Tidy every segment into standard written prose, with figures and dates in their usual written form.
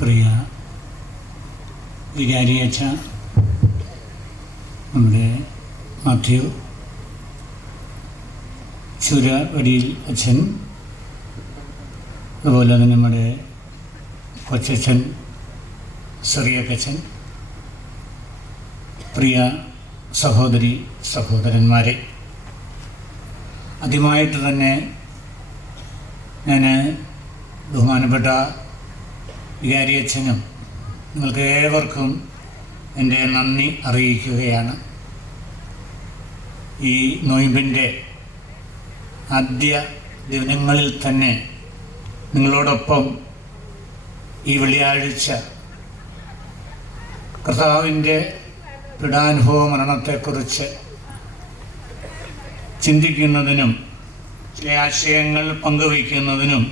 പ്രിയ വികാരിയച്ഛ, നമ്മുടെ മാത്യു ചുരവടിയിൽ അച്ഛൻ, അതുപോലെ തന്നെ നമ്മുടെ കൊച്ചച്ഛൻ ചെറിയക്കച്ഛൻ, പ്രിയ സഹോദരി സഹോദരന്മാരെ, ആദ്യമായിട്ട് തന്നെ ഞാൻ ബഹുമാനപ്പെട്ട വികാരിയച്ഛനും നിങ്ങൾക്ക് ഏവർക്കും എൻ്റെ നന്ദി അറിയിക്കുകയാണ്. ഈ നോയമ്പിൻ്റെ ആദ്യ ദിനങ്ങളിൽ തന്നെ നിങ്ങളോടൊപ്പം ഈ വെള്ളിയാഴ്ച കർത്താവിൻ്റെ പീഡാനുഭവ മരണത്തെക്കുറിച്ച് ചിന്തിക്കുന്നതിനും ചില ആശയങ്ങൾ പങ്കുവയ്ക്കുന്നതിനും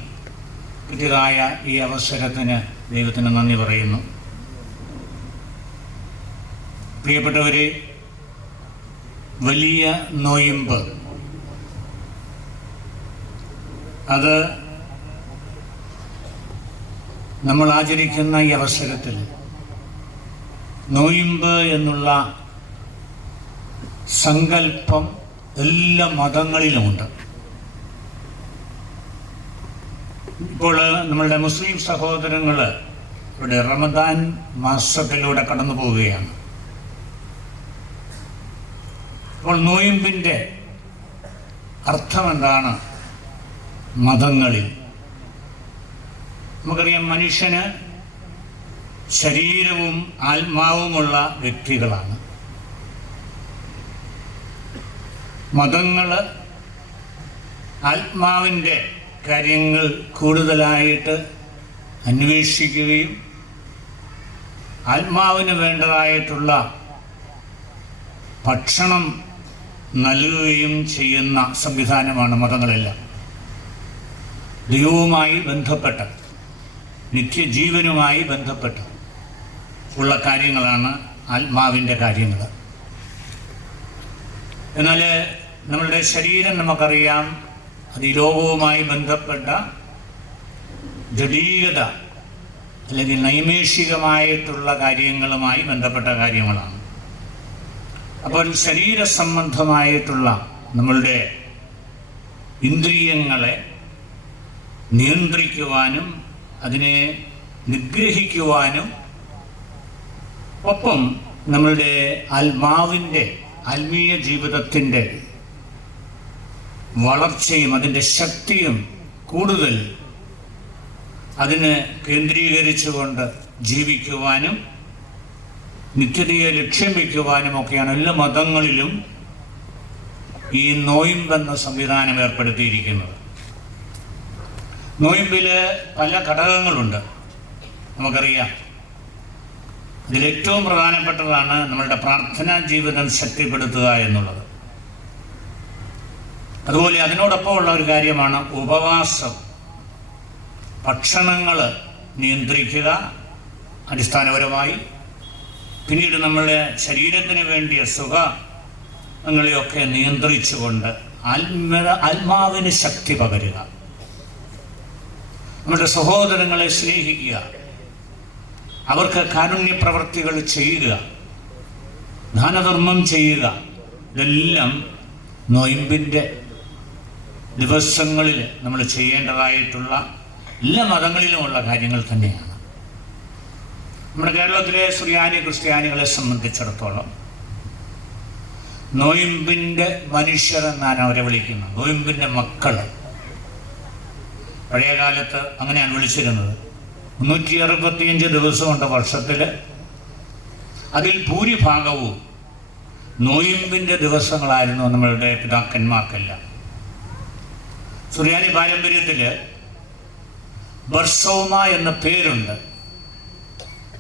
കിട്ടിയതായ ഈ അവസരത്തിന് ദൈവത്തിന് നന്ദി പറയുന്നു. പ്രിയപ്പെട്ടവരെ, വലിയ നോയമ്പ് അത് നമ്മൾ ആചരിക്കുന്ന ഈ അവസരത്തിൽ നോയമ്പ് എന്നുള്ള സങ്കല്പം എല്ലാ മതങ്ങളിലുമുണ്ട്. ഇപ്പോൾ നമ്മളുടെ മുസ്ലിം സഹോദരങ്ങൾ ഇവിടെ റമദാൻ മാസത്തിലൂടെ കടന്നു പോവുകയാണ്. അപ്പോൾ നോയമ്പിൻ്റെ അർത്ഥം എന്താണ്? മതങ്ങളിൽ നമുക്കറിയാം, മനുഷ്യന് ശരീരവും ആത്മാവുമുള്ള വ്യക്തികളാണ്. മതങ്ങൾ ആത്മാവിൻ്റെ കാര്യങ്ങൾ കൂടുതലായിട്ട് അന്വേഷിക്കുകയും ആത്മാവിന് വേണ്ടതായിട്ടുള്ള ഭക്ഷണം നൽകുകയും ചെയ്യുന്ന സംവിധാനമാണ് മതങ്ങളെല്ലാം. ദൈവവുമായി ബന്ധപ്പെട്ട് നിത്യജീവനുമായി ബന്ധപ്പെട്ട് ഉള്ള കാര്യങ്ങളാണ് ആത്മാവിൻ്റെ കാര്യങ്ങൾ. എന്നാൽ നമ്മളുടെ ശരീരം നമുക്കറിയാം, അത് ഈ ലോകവുമായി ബന്ധപ്പെട്ട ജഡീകത അല്ലെങ്കിൽ നൈമേഷികമായിട്ടുള്ള കാര്യങ്ങളുമായി ബന്ധപ്പെട്ട കാര്യങ്ങളാണ്. അപ്പോൾ ശരീര സംബന്ധമായിട്ടുള്ള നമ്മളുടെ ഇന്ദ്രിയങ്ങളെ നിയന്ത്രിക്കുവാനും അതിനെ നിഗ്രഹിക്കുവാനും ഒപ്പം നമ്മളുടെ ആത്മാവിൻ്റെ ആത്മീയ ജീവിതത്തിൻ്റെ വളർച്ചയും അതിൻ്റെ ശക്തിയും കൂടുതൽ അതിന് കേന്ദ്രീകരിച്ചുകൊണ്ട് ജീവിക്കുവാനും നിത്യതയെ ലക്ഷ്യം വയ്ക്കുവാനും ഒക്കെയാണ് എല്ലാ മതങ്ങളിലും ഈ നോയമ്പെന്ന സംവിധാനം ഏർപ്പെടുത്തിയിരിക്കുന്നത്. നോയമ്പിൽ പല ഘടകങ്ങളുണ്ട്, നമുക്കറിയാം. ഇതിലേറ്റവും പ്രധാനപ്പെട്ടതാണ് നമ്മളുടെ പ്രാർത്ഥനാ ജീവിതം ശക്തിപ്പെടുത്തുക എന്നുള്ളത്. അതുപോലെ അതിനോടൊപ്പം ഉള്ള ഒരു കാര്യമാണ് ഉപവാസം, ഭക്ഷണങ്ങൾ നിയന്ത്രിക്കുക അടിസ്ഥാനപരമായി. പിന്നീട് നമ്മളുടെ ശരീരത്തിന് വേണ്ടിയ സുഖങ്ങളെയൊക്കെ നിയന്ത്രിച്ചുകൊണ്ട് ആത്മാവിന് ശക്തി പകരുക, നമ്മുടെ സഹോദരങ്ങളെ സ്നേഹിക്കുക, അവർക്ക് കാരുണ്യപ്രവർത്തികൾ ചെയ്യുക, ദാനധർമ്മം ചെയ്യുക. ഇതെല്ലാം നോയമ്പിൻ്റെ ദിവസങ്ങളിൽ നമ്മൾ ചെയ്യേണ്ടതായിട്ടുള്ള എല്ലാ മതങ്ങളിലുമുള്ള കാര്യങ്ങൾ തന്നെയാണ്. നമ്മുടെ കേരളത്തിലെ സുറിയാനി ക്രിസ്ത്യാനികളെ സംബന്ധിച്ചിടത്തോളം നോയമ്പിൻ്റെ മനുഷ്യരെന്നാണ് അവരെ വിളിക്കുന്നത്, നോയമ്പിൻ്റെ മക്കൾ. പഴയ കാലത്ത് അങ്ങനെയാണ് വിളിച്ചിരുന്നത്. 365 ദിവസമുണ്ട് വർഷത്തിൽ. അതിൽ ഭൂരിഭാഗവും നോയമ്പിൻ്റെ ദിവസങ്ങളായിരുന്നു നമ്മളുടെ പിതാക്കന്മാർക്കെല്ലാം. സുറിയാനി പാരമ്പര്യത്തിൽ ബർസോമ എന്ന പേരുണ്ട്.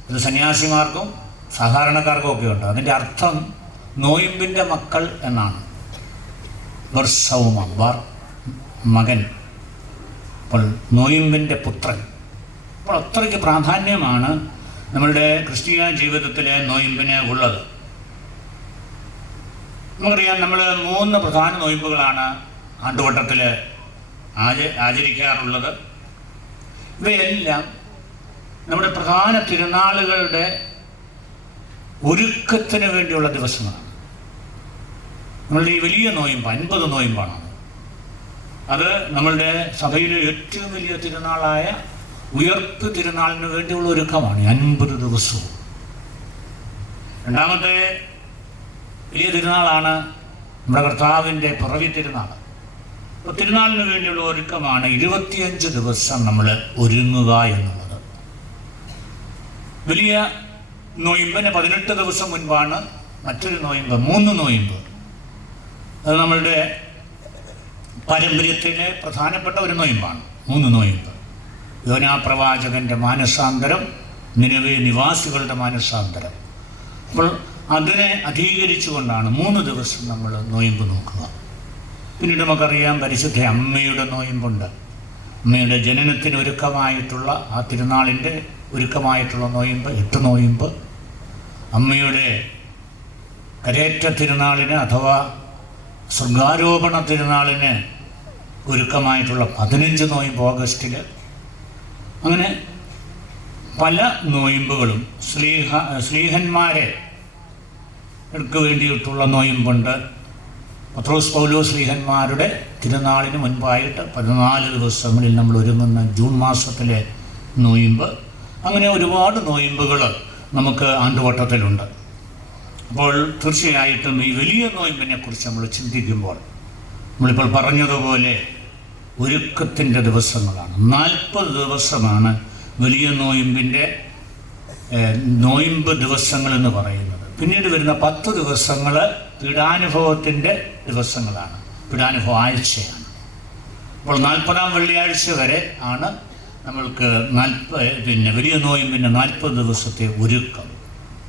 ഇത് സന്യാസിമാർക്കും സാധാരണക്കാർക്കും ഒക്കെ ഉണ്ട്. അതിൻ്റെ അർത്ഥം നോയമ്പിൻ്റെ മക്കൾ എന്നാണ്. ബർസൗമ, മകൻ, അപ്പോൾ നോയമ്പിൻ്റെ പുത്രൻ. അപ്പോൾ അത്രയ്ക്ക് പ്രാധാന്യമാണ് നമ്മളുടെ ക്രിസ്തീയ ജീവിതത്തിലെ നോയമ്പിന് ഉള്ളത്. നമുക്കറിയാം, നമ്മൾ 3 പ്രധാന നോയമ്പുകളാണ് ആണ്ടുവട്ടത്തിൽ ആചരിക്കാറുള്ളത്. ഇവയെല്ലാം നമ്മുടെ പ്രധാന തിരുനാളുകളുടെ ഒരുക്കത്തിന് വേണ്ടിയുള്ള ദിവസങ്ങളാണ്. നമ്മളുടെ ഈ വലിയ നോയമ്പ് 50 നോയമ്പാണ്. അത് നമ്മളുടെ സഭയിലെ ഏറ്റവും വലിയ തിരുനാളായ ഉയർപ്പ് തിരുനാളിന് വേണ്ടിയുള്ള ഒരുക്കമാണ് 50 ദിവസവും. രണ്ടാമത്തെ വലിയ തിരുനാളാണ് നമ്മുടെ കർത്താവിൻ്റെ പിറവി തിരുനാൾ. അപ്പോൾ തിരുനാളിന് വേണ്ടിയുള്ള ഒരുക്കമാണ് 25 ദിവസം നമ്മൾ ഒരുങ്ങുക എന്നുള്ളത്. വലിയ നോയമ്പിന് 18 ദിവസം മുൻപാണ് മറ്റൊരു നോയമ്പ്, 3 നോയമ്പ്. അത് നമ്മളുടെ പാരമ്പര്യത്തിലെ പ്രധാനപ്പെട്ട ഒരു നോയമ്പാണ് 3 നോയമ്പ്. യോനാ പ്രവാചകൻ്റെ മാനസാന്തരം, നിനവേ നിവാസികളുടെ മാനസാന്തരം. അപ്പോൾ അതിനെ അധീകരിച്ചുകൊണ്ടാണ് 3 ദിവസം നമ്മൾ നോയമ്പ് നോക്കുക. പിന്നീട് നമുക്കറിയാം പരിശുദ്ധ അമ്മയുടെ നോയമ്പുണ്ട്. അമ്മയുടെ ജനനത്തിന് ഒരുക്കമായിട്ടുള്ള ആ തിരുനാളിൻ്റെ ഒരുക്കമായിട്ടുള്ള നോയമ്പ് 8 നോയമ്പ്. അമ്മയുടെ കരേറ്റ തിരുനാളിന് അഥവാ സ്വർഗാരോപണ തിരുനാളിന് ഒരുക്കമായിട്ടുള്ള 15 നോയമ്പ് ഓഗസ്റ്റിൽ. അങ്ങനെ പല നോയമ്പുകളും ശ്ലീഹന്മാരെ വേണ്ടിയിട്ടുള്ള നോയമ്പുണ്ട്. പത്രോസ് പൗലോസ് ശ്ലീഹന്മാരുടെ തിരുനാളിന് മുൻപായിട്ട് 14 ദിവസങ്ങളിൽ നമ്മൾ ഒരുങ്ങുന്ന ജൂൺ മാസത്തിലെ നോയമ്പ്. അങ്ങനെ ഒരുപാട് നോയമ്പുകൾ നമുക്ക് ആണ്ടുവട്ടത്തിലുണ്ട്. അപ്പോൾ തീർച്ചയായിട്ടും ഈ വലിയ നോയമ്പിനെ കുറിച്ച് നമ്മൾ ചിന്തിക്കുമ്പോൾ നമ്മളിപ്പോൾ പറഞ്ഞതുപോലെ ഒരുക്കത്തിൻ്റെ ദിവസങ്ങളാണ്. 40 ദിവസമാണ് വലിയ നോയമ്പിൻ്റെ നോയമ്പ് ദിവസങ്ങളെന്ന് പറയുന്നത്. പിന്നീട് വരുന്ന 10 ദിവസങ്ങൾ പീഡാനുഭവത്തിൻ്റെ ദിവസങ്ങളാണ്, പീഡാനുഭവ ആഴ്ചയാണ്. അപ്പോൾ 40-ാം വെള്ളിയാഴ്ച വരെ ആണ് നമ്മൾക്ക് വലിയ നോയമ്പിൻ്റെ 40 ദിവസത്തെ ഒരുക്കം.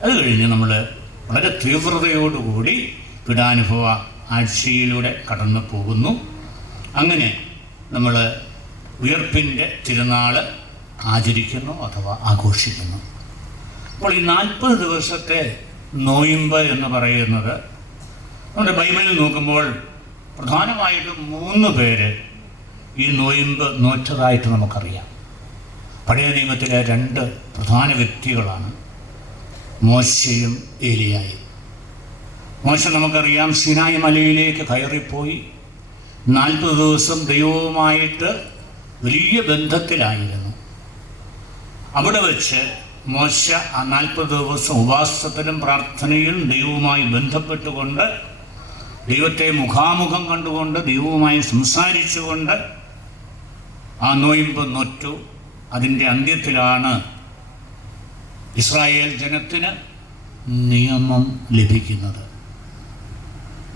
അത് കഴിഞ്ഞ് നമ്മൾ വളരെ തീവ്രതയോടുകൂടി പീഡാനുഭവ ആഴ്ചയിലൂടെ കടന്നു പോകുന്നു. അങ്ങനെ നമ്മൾ ഉയർപ്പിൻ്റെ തിരുനാൾ ആചരിക്കുന്നു അഥവാ ആഘോഷിക്കുന്നു. അപ്പോൾ ഈ 40 ദിവസത്തെ നോയമ്പ് എന്ന് പറയുന്നത് നമ്മുടെ ബൈബിളിൽ നോക്കുമ്പോൾ പ്രധാനമായിട്ടും 3 പേര് ഈ നോയമ്പ് നോറ്റതായിട്ട് നമുക്കറിയാം. പഴയ നിയമത്തിലെ 2 പ്രധാന വ്യക്തികളാണ് മോശയും ഏലിയായും. മോശ നമുക്കറിയാം സീനായി മലയിലേക്ക് കയറിപ്പോയി 40 ദിവസം ദൈവവുമായിട്ട് വലിയ ബന്ധത്തിലായിരുന്നു. അവിടെ വെച്ച് മോശ ആ 40 ദിവസം ഉപവാസത്തിലും പ്രാർത്ഥനയിലും ദൈവവുമായി ബന്ധപ്പെട്ടുകൊണ്ട്, ദൈവത്തെ മുഖാമുഖം കണ്ടുകൊണ്ട്, ദൈവവുമായി സംസാരിച്ചുകൊണ്ട് ആ നോയമ്പ് നോറ്റു. അതിൻ്റെ അന്ത്യത്തിലാണ് ഇസ്രായേൽ ജനത്തിന് നിയമം ലഭിക്കുന്നത്.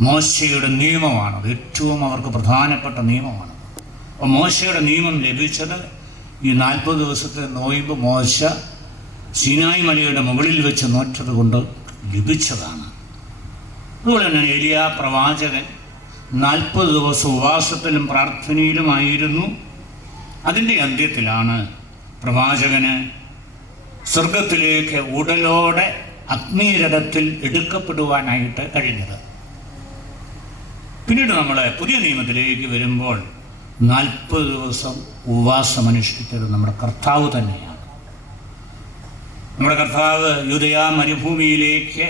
മോശയുടെ നിയമമാണത്, ഏറ്റവും അവർക്ക് പ്രധാനപ്പെട്ട നിയമമാണ്. അപ്പോൾ മോശയുടെ നിയമം ലഭിച്ചത് ഈ 40 ദിവസത്തെ നോയമ്പ് മോശ സീനായി മലയുടെ മുകളിൽ വെച്ച് നോറ്റത് കൊണ്ട് ലഭിച്ചതാണ്. അതുപോലെ തന്നെ ഏലിയാ പ്രവാചകൻ 40 ദിവസം ഉപവാസത്തിലും പ്രാർത്ഥനയിലുമായിരുന്നു. അതിൻ്റെ അന്ത്യത്തിലാണ് പ്രവാചകന് സ്വർഗത്തിലേക്ക് ഉടലോടെ അഗ്നിരഥത്തിൽ എടുക്കപ്പെടുവാനായിട്ട് കഴിഞ്ഞത്. പിന്നീട് നമ്മൾ പുതിയ നിയമത്തിലേക്ക് വരുമ്പോൾ 40 ദിവസം ഉപവാസമനുഷ്ഠിച്ചത് നമ്മുടെ കർത്താവ് തന്നെയാണ്. നമ്മുടെ കർത്താവ് യൂദയാ മരുഭൂമിയിലേക്ക്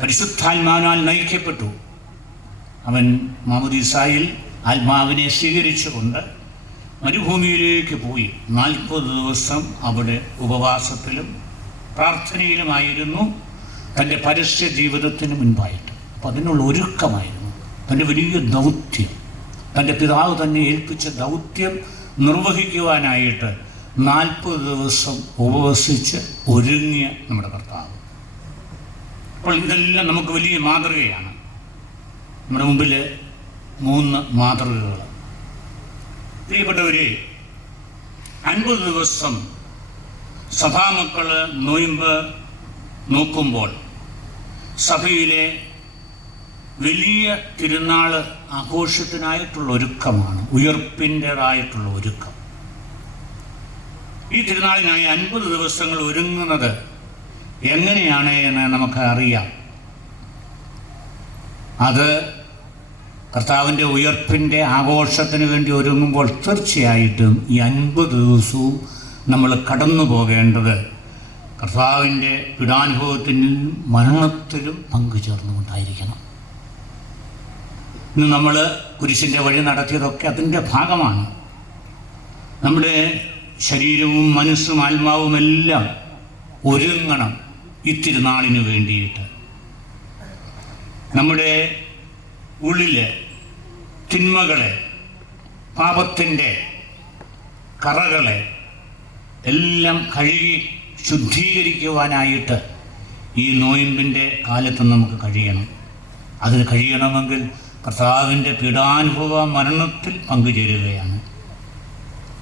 പരിശുദ്ധാത്മാവിനാൽ നയിക്കപ്പെട്ടു. അവൻ മാമോദീസായിൽ ആത്മാവിനെ സ്വീകരിച്ചുകൊണ്ട് മരുഭൂമിയിലേക്ക് പോയി 40 ദിവസം അവിടെ ഉപവാസത്തിലും പ്രാർത്ഥനയിലുമായിരുന്നു തൻ്റെ പരസ്യ ജീവിതത്തിന് മുൻപായിട്ട്. അപ്പം അതിനുള്ള ഒരുക്കമായിരുന്നു. തൻ്റെ വലിയ ദൗത്യം, തൻ്റെ പിതാവ് തന്നെ ഏൽപ്പിച്ച ദൗത്യം നിർവഹിക്കുവാനായിട്ട് 40 ദിവസം ഉപവസിച്ച് ഒരുങ്ങിയ നമ്മുടെ കർത്താവ്. അപ്പോൾ ഇതെല്ലാം നമുക്ക് വലിയ മാതൃകയാണ്. നമ്മുടെ മുമ്പിൽ 3 മാതൃകകൾ. പ്രിയപ്പെട്ടവരെ, 50 ദിവസം സഭാമക്കൾ നോയമ്പ് നോക്കുമ്പോൾ സഭയിലെ വലിയ തിരുനാൾ ആഘോഷത്തിനായിട്ടുള്ള ഒരുക്കമാണ്, ഉയർപ്പിൻ്റെതായിട്ടുള്ള ഒരുക്കം. ഈ തിരുനാളിനായി 50 ദിവസങ്ങൾ ഒരുങ്ങുന്നത് എങ്ങനെയാണ് എന്ന് നമുക്ക് അറിയാം. അത് കർത്താവിൻ്റെ ഉയർപ്പിൻ്റെ ആഘോഷത്തിന് വേണ്ടി ഒരുങ്ങുമ്പോൾ തീർച്ചയായിട്ടും ഈ 50 ദിവസവും നമ്മൾ കടന്നു പോകേണ്ടത് കർത്താവിൻ്റെ പീഡാനുഭവത്തിനും മരണത്തിലും പങ്കുചേർന്നുകൊണ്ടായിരിക്കണം. ഇന്ന് നമ്മൾ കുരിശിൻ്റെ വഴി നടത്തിയതൊക്കെ അതിൻ്റെ ഭാഗമാണ്. നമ്മുടെ ശരീരവും മനസ്സും ആത്മാവുമെല്ലാം ഒരുങ്ങണം ഈ തിരുനാളിന് വേണ്ടിയിട്ട്. നമ്മുടെ ഉള്ളിലെ തിന്മകളെ, പാപത്തിൻ്റെ കറകളെ എല്ലാം കഴുകി ശുദ്ധീകരിക്കുവാനായിട്ട് ഈ നോയമ്പിൻ്റെ കാലത്ത് നമുക്ക് കഴിയണം. അതിന് കഴിയണമെങ്കിൽ കർത്താവിൻ്റെ പീഡാനുഭവ മരണത്തിൽ പങ്കുചേരുകയാണ്.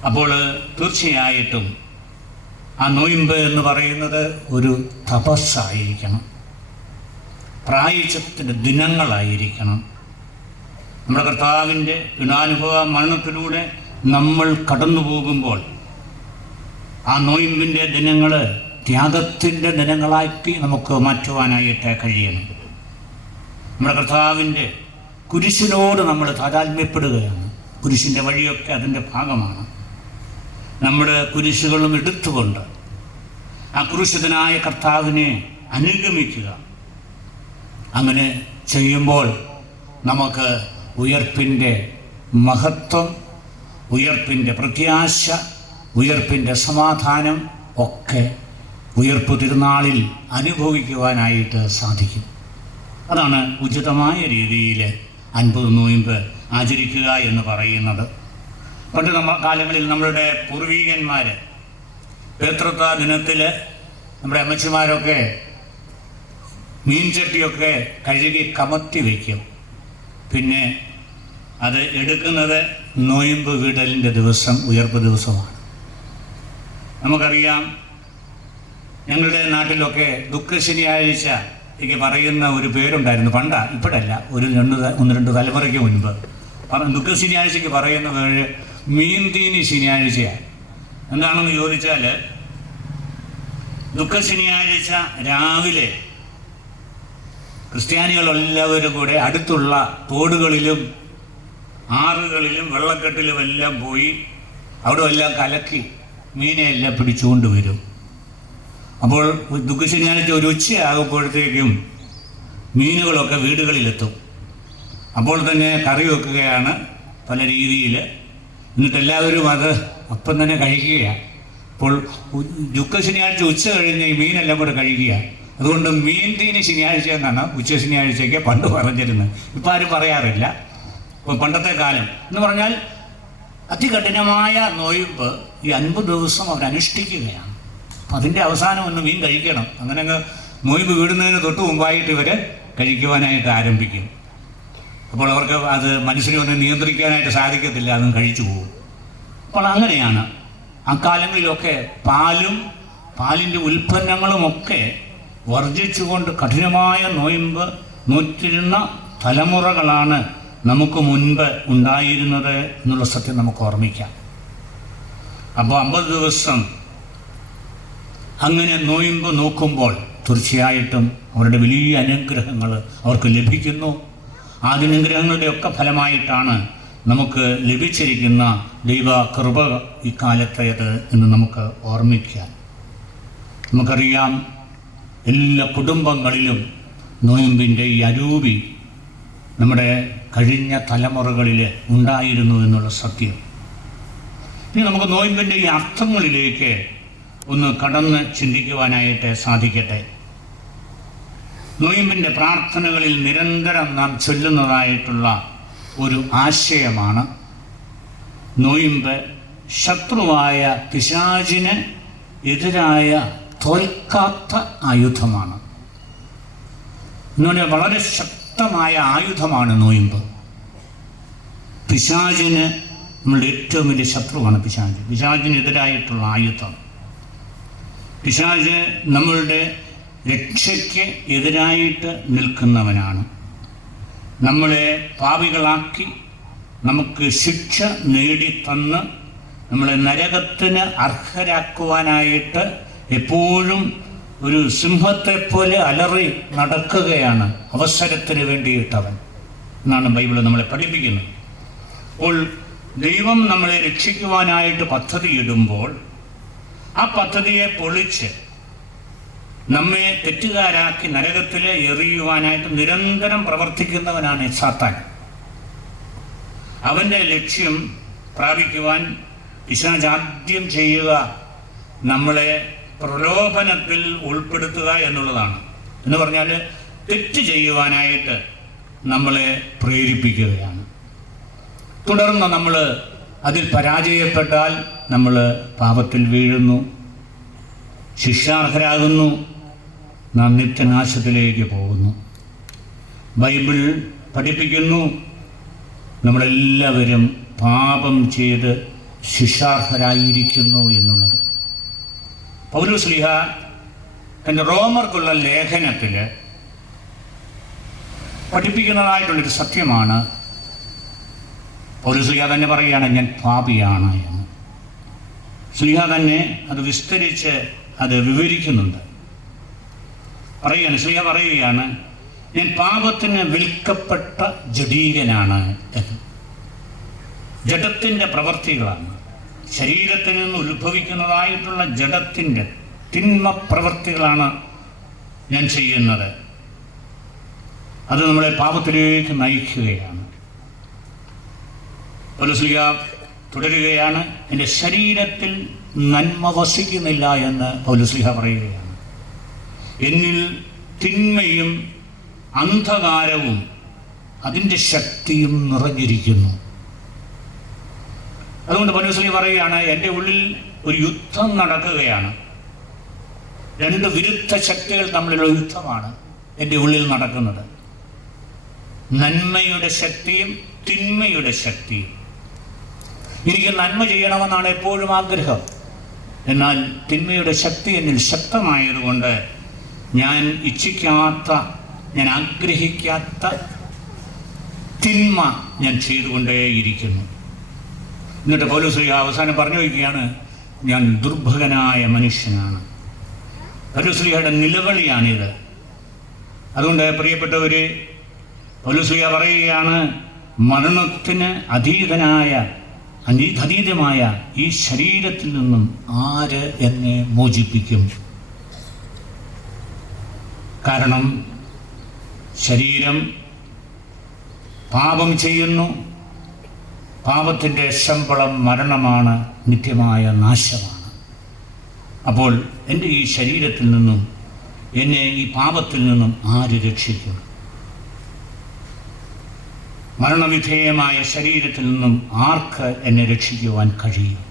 അപ്പോൾ തീർച്ചയായിട്ടും ആ നോയമ്പ് എന്ന് പറയുന്നത് ഒരു തപസ്സായിരിക്കണം, പ്രായശ്ചിത്തത്തിൻ്റെ ദിനങ്ങളായിരിക്കണം. നമ്മുടെ കർത്താവിൻ്റെ പീഡാനുഭവ മരണത്തിലൂടെ നമ്മൾ കടന്നു പോകുമ്പോൾ ആ നോയമ്പിൻ്റെ ദിനങ്ങൾ ത്യാഗത്തിൻ്റെ ദിനങ്ങളാക്കി നമുക്ക് മാറ്റുവാനായിട്ട് കഴിയണം. നമ്മുടെ കർത്താവിൻ്റെ കുരിശിനോട് നമ്മൾ താതാത്മ്യപ്പെടുകയാണ്. കുരിശിൻ്റെ വഴിയൊക്കെ അതിൻ്റെ ഭാഗമാണ്. നമ്മുടെ കുരിശുകളും എടുത്തുകൊണ്ട് ആ ക്രൂശിതനായ കർത്താവിനെ അനുഗമിക്കുക. അങ്ങനെ ചെയ്യുമ്പോൾ നമുക്ക് ഉയർപ്പിൻ്റെ മഹത്വം, ഉയർപ്പിൻ്റെ പ്രത്യാശ, ഉയർപ്പിൻ്റെ സമാധാനം ഒക്കെ ഉയർപ്പ് തിരുനാളിൽ അനുഭവിക്കുവാനായിട്ട് സാധിക്കും. അതാണ് ഉചിതമായ രീതിയിൽ 50 നോയമ്പ് ആചരിക്കുക എന്ന് പറയുന്നത്. പണ്ട് കാലങ്ങളിൽ നമ്മളുടെ പൂർവീകന്മാർ പേതൃത്വ ദിനത്തിൽ നമ്മുടെ അമ്മച്ചിമാരൊക്കെ മീൻചട്ടിയൊക്കെ കഴുകി കമത്തി വയ്ക്കും. പിന്നെ അത് എടുക്കുന്നത് നോയമ്പ് വിടലിൻ്റെ ദിവസം, ഉയർപ്പ് ദിവസമാണ്. നമുക്കറിയാം, ഞങ്ങളുടെ നാട്ടിലൊക്കെ ദുഃഖശനിയാഴ്ച എനിക്ക് പറയുന്ന ഒരു പേരുണ്ടായിരുന്നു. ഇപ്പോഴല്ല, ഒന്ന് രണ്ട് തലമുറയ്ക്ക് മുൻപ് ദുഃഖശനിയാഴ്ചയ്ക്ക് പറയുന്ന പേര് മീൻതീനി ശനിയാഴ്ചയാണ്. എന്താണെന്ന് ചോദിച്ചാൽ, ദുഃഖശനിയാഴ്ച രാവിലെ ക്രിസ്ത്യാനികളെല്ലാവരും കൂടെ അടുത്തുള്ള തോടുകളിലും ആറുകളിലും വെള്ളക്കെട്ടിലുമെല്ലാം പോയി അവിടെ എല്ലാം കലക്കി മീനെല്ലാം പിടിച്ചുകൊണ്ട് വരും. അപ്പോൾ ദുഃഖശനിയാഴ്ച ഒരു ഉച്ചയാകുമ്പോഴത്തേക്കും മീനുകളൊക്കെ വീടുകളിലെത്തും. അപ്പോൾ തന്നെ കറി വെക്കുകയാണ് പല രീതിയിൽ. എന്നിട്ട് എല്ലാവരും അത് അപ്പം തന്നെ കഴിക്കുകയാണ്. അപ്പോൾ ദുഃഖശനിയാഴ്ച ഉച്ച കഴിഞ്ഞ് ഈ മീനെല്ലാം കൂടെ കഴിക്കുക. അതുകൊണ്ട് മീൻ തീനി ശനിയാഴ്ച എന്നാണ് ഉച്ച ശനിയാഴ്ചയ്ക്ക് പണ്ട് പറഞ്ഞിരുന്നത്. ഇപ്പം ആരും പറയാറില്ല. ഇപ്പോൾ പണ്ടത്തെ കാലം എന്ന് പറഞ്ഞാൽ അതികഠിനമായ നോയമ്പ് ഈ 50 ദിവസം അവരനുഷ്ഠിക്കുകയാണ്. അപ്പം അതിൻ്റെ അവസാനം ഒന്ന് മീൻ കഴിക്കണം. അങ്ങനെ അങ്ങ് നോയമ്പ് വീടുന്നതിന് തൊട്ട് മുമ്പായിട്ട് ഇവർ കഴിക്കുവാനായിട്ട് ആരംഭിക്കും. അപ്പോൾ അവർക്ക് അത് മനസ്സിനെ ഒന്ന് നിയന്ത്രിക്കാനായിട്ട് സാധിക്കത്തില്ല, അതും കഴിച്ചു പോകും. അപ്പോൾ അങ്ങനെയാണ് അക്കാലങ്ങളിലൊക്കെ പാലും പാലിൻ്റെ ഉൽപ്പന്നങ്ങളുമൊക്കെ വർജിച്ചുകൊണ്ട് കഠിനമായ നോയമ്പ് നോറ്റിരുന്ന തലമുറകളാണ് നമുക്ക് മുൻപ് ഉണ്ടായിരുന്നത് എന്നുള്ള സത്യം നമുക്ക് ഓർമ്മിക്കാം. അപ്പോൾ 50 ദിവസം അങ്ങനെ നോയമ്പ് നോക്കുമ്പോൾ തീർച്ചയായിട്ടും അവരുടെ വലിയ അനുഗ്രഹങ്ങൾ അവർക്ക് ലഭിക്കുന്നു. ആ അനുഗ്രഹങ്ങളുടെയൊക്കെ ഫലമായിട്ടാണ് നമുക്ക് ലഭിച്ചിരിക്കുന്ന ദൈവ കൃപ ഇക്കാലത്തേത് എന്ന് നമുക്ക് ഓർമ്മിക്കാം. നമുക്കറിയാം, എല്ലാ കുടുംബങ്ങളിലും നോയമ്പിൻ്റെ ഈ അരൂപി നമ്മുടെ കഴിഞ്ഞ തലമുറകളിൽ ഉണ്ടായിരുന്നു എന്നുള്ള സത്യം. ഇനി നമുക്ക് നോയമ്പിൻ്റെ ഈ അർത്ഥങ്ങളിലേക്ക് ഒന്ന് കടന്ന് ചിന്തിക്കുവാനായിട്ട് സാധിക്കട്ടെ. നോയമ്പിൻ്റെ പ്രാർത്ഥനകളിൽ നിരന്തരം നാം ചൊല്ലുന്നതായിട്ടുള്ള ഒരു ആശയമാണ് നോയമ്പ് ശത്രുവായ പിശാചിന് എതിരായ തോൽക്കാത്ത ആയുധമാണ്. എന്നുപറഞ്ഞാൽ വളരെ ശക്തമായ ആയുധമാണ് നോയമ്പ്. പിശാചിന് നമ്മളുടെ ഏറ്റവും വലിയ ശത്രുവാണ് പിശാചിനെതിരായിട്ടുള്ള ആയുധം. പിശാച് നമ്മളുടെ രക്ഷയ്ക്ക് എതിരായിട്ട് നിൽക്കുന്നവനാണ്. നമ്മളെ പാപികളാക്കി നമുക്ക് ശിക്ഷ നേടിത്തന്ന് നമ്മളെ നരകത്തിന് അർഹരാക്കുവാനായിട്ട് എപ്പോഴും ഒരു സിംഹത്തെപ്പോലെ അലറി നടക്കുകയാണ് അവസരത്തിന് വേണ്ടിയിട്ടവൻ എന്നാണ് ബൈബിൾ നമ്മളെ പഠിപ്പിക്കുന്നത്. അപ്പോൾ ദൈവം നമ്മളെ രക്ഷിക്കുവാനായിട്ട് പദ്ധതിയിടുമ്പോൾ ആ പദ്ധതിയെ പൊളിച്ച് നമ്മെ തെറ്റുകാരാക്കി നരകത്തിൽ എറിയുവാനായിട്ട് നിരന്തരം പ്രവർത്തിക്കുന്നവനാണ് സാത്താൻ. അവൻ്റെ ലക്ഷ്യം പ്രാപിക്കുവാൻ പിശാച് ആദ്യം ചെയ്യുക നമ്മളെ പ്രലോഭനത്തിൽ ഉൾപ്പെടുത്തുക എന്നുള്ളതാണ്. എന്ന് പറഞ്ഞാൽ തെറ്റ് ചെയ്യുവാനായിട്ട് നമ്മളെ പ്രേരിപ്പിക്കുകയാണ്. തുടർന്ന് നമ്മൾ അതിൽ പരാജയപ്പെട്ടാൽ നമ്മൾ പാപത്തിൽ വീഴുന്നു, ശിക്ഷാർഹരാകുന്നു, നാം നിത്യനാശത്തിലേക്ക് പോകുന്നു. ബൈബിൾ പഠിപ്പിക്കുന്നു നമ്മളെല്ലാവരും പാപം ചെയ്ത് ശിക്ഷാർഹരായിരിക്കുന്നു എന്നുള്ളത്. പൗലോസ് ശ്ലീഹ തൻ്റെ റോമർക്കുള്ള ലേഖനത്തിൽ പഠിപ്പിക്കുന്നതായിട്ടുള്ളൊരു സത്യമാണ്. പൗലോസ് ശ്ലീഹ തന്നെ പറയുകയാണ്, ഞാൻ പാപിയാണ് എന്ന്. ശ്ലീഹ തന്നെ അത് വിസ്തരിച്ച് അത് വിവരിക്കുന്നുണ്ട്. ശ്ലീഹ പറയുകയാണ്, ഞാൻ പാപത്തിന് വിൽക്കപ്പെട്ട ജഡീകനാണ് എന്ന്. ജഡത്തിൻ്റെ പ്രവൃത്തികളാണ്, ശരീരത്തിൽ നിന്ന് ഉത്ഭവിക്കുന്നതായിട്ടുള്ള ജഡത്തിൻ്റെ തിന്മ പ്രവൃത്തികളാണ് ഞാൻ ചെയ്യുന്നത്. അത് നമ്മളെ പാപത്തിലേക്ക് നയിക്കുകയാണ്. പൗലോസ് തുടരുകയാണ്, എൻ്റെ ശരീരത്തിൽ നന്മ വസിക്കുന്നില്ല എന്ന് പൗലോസ് പറയുകയാണ്. എന്നിൽ തിന്മയും അന്ധകാരവും അതിൻ്റെ ശക്തിയും നിറഞ്ഞിരിക്കുന്നു. അതുകൊണ്ട് പൗലോസ് പറയുകയാണ്, എൻ്റെ ഉള്ളിൽ ഒരു യുദ്ധം നടക്കുകയാണ്. രണ്ട് വിരുദ്ധ ശക്തികൾ തമ്മിലുള്ള യുദ്ധമാണ് എൻ്റെ ഉള്ളിൽ നടക്കുന്നത്. നന്മയുടെ ശക്തിയും തിന്മയുടെ ശക്തിയും. എനിക്ക് നന്മ ചെയ്യണമെന്നാണ് എപ്പോഴും ആഗ്രഹം. എന്നാൽ തിന്മയുടെ ശക്തി എന്നിൽ ശക്തമായതുകൊണ്ട് ഞാൻ ഇച്ഛിക്കാത്ത, ഞാൻ ആഗ്രഹിക്കാത്ത തിന്മ ഞാൻ ചെയ്തുകൊണ്ടേയിരിക്കുന്നു. എന്നിട്ട് പൗലോസ് അവസാനം പറഞ്ഞു വയ്ക്കുകയാണ്, ഞാൻ ദുർഭകനായ മനുഷ്യനാണ്. പൗലോസ് നിലവിളിയാണിത്. അതുകൊണ്ട് പ്രിയപ്പെട്ടവർ, പൗലോസ് പറയുകയാണ്, മരണത്തിന് അതീതമായ ഈ ശരീരത്തിൽ നിന്നും ആര് എന്നെ മോചിപ്പിക്കും? കാരണം ശരീരം പാപം ചെയ്യുന്നു. പാപത്തിൻ്റെ ശമ്പളം മരണമാണ്, നിത്യമായ നാശമാണ്. അപ്പോൾ എൻ്റെ ഈ ശരീരത്തിൽ നിന്നും, എന്നെ ഈ പാപത്തിൽ നിന്നും ആര് രക്ഷിക്കും? മരണവിധേയമായ ശരീരത്തിൽ നിന്നും ആർക്ക് എന്നെ രക്ഷിക്കുവാൻ കഴിയും?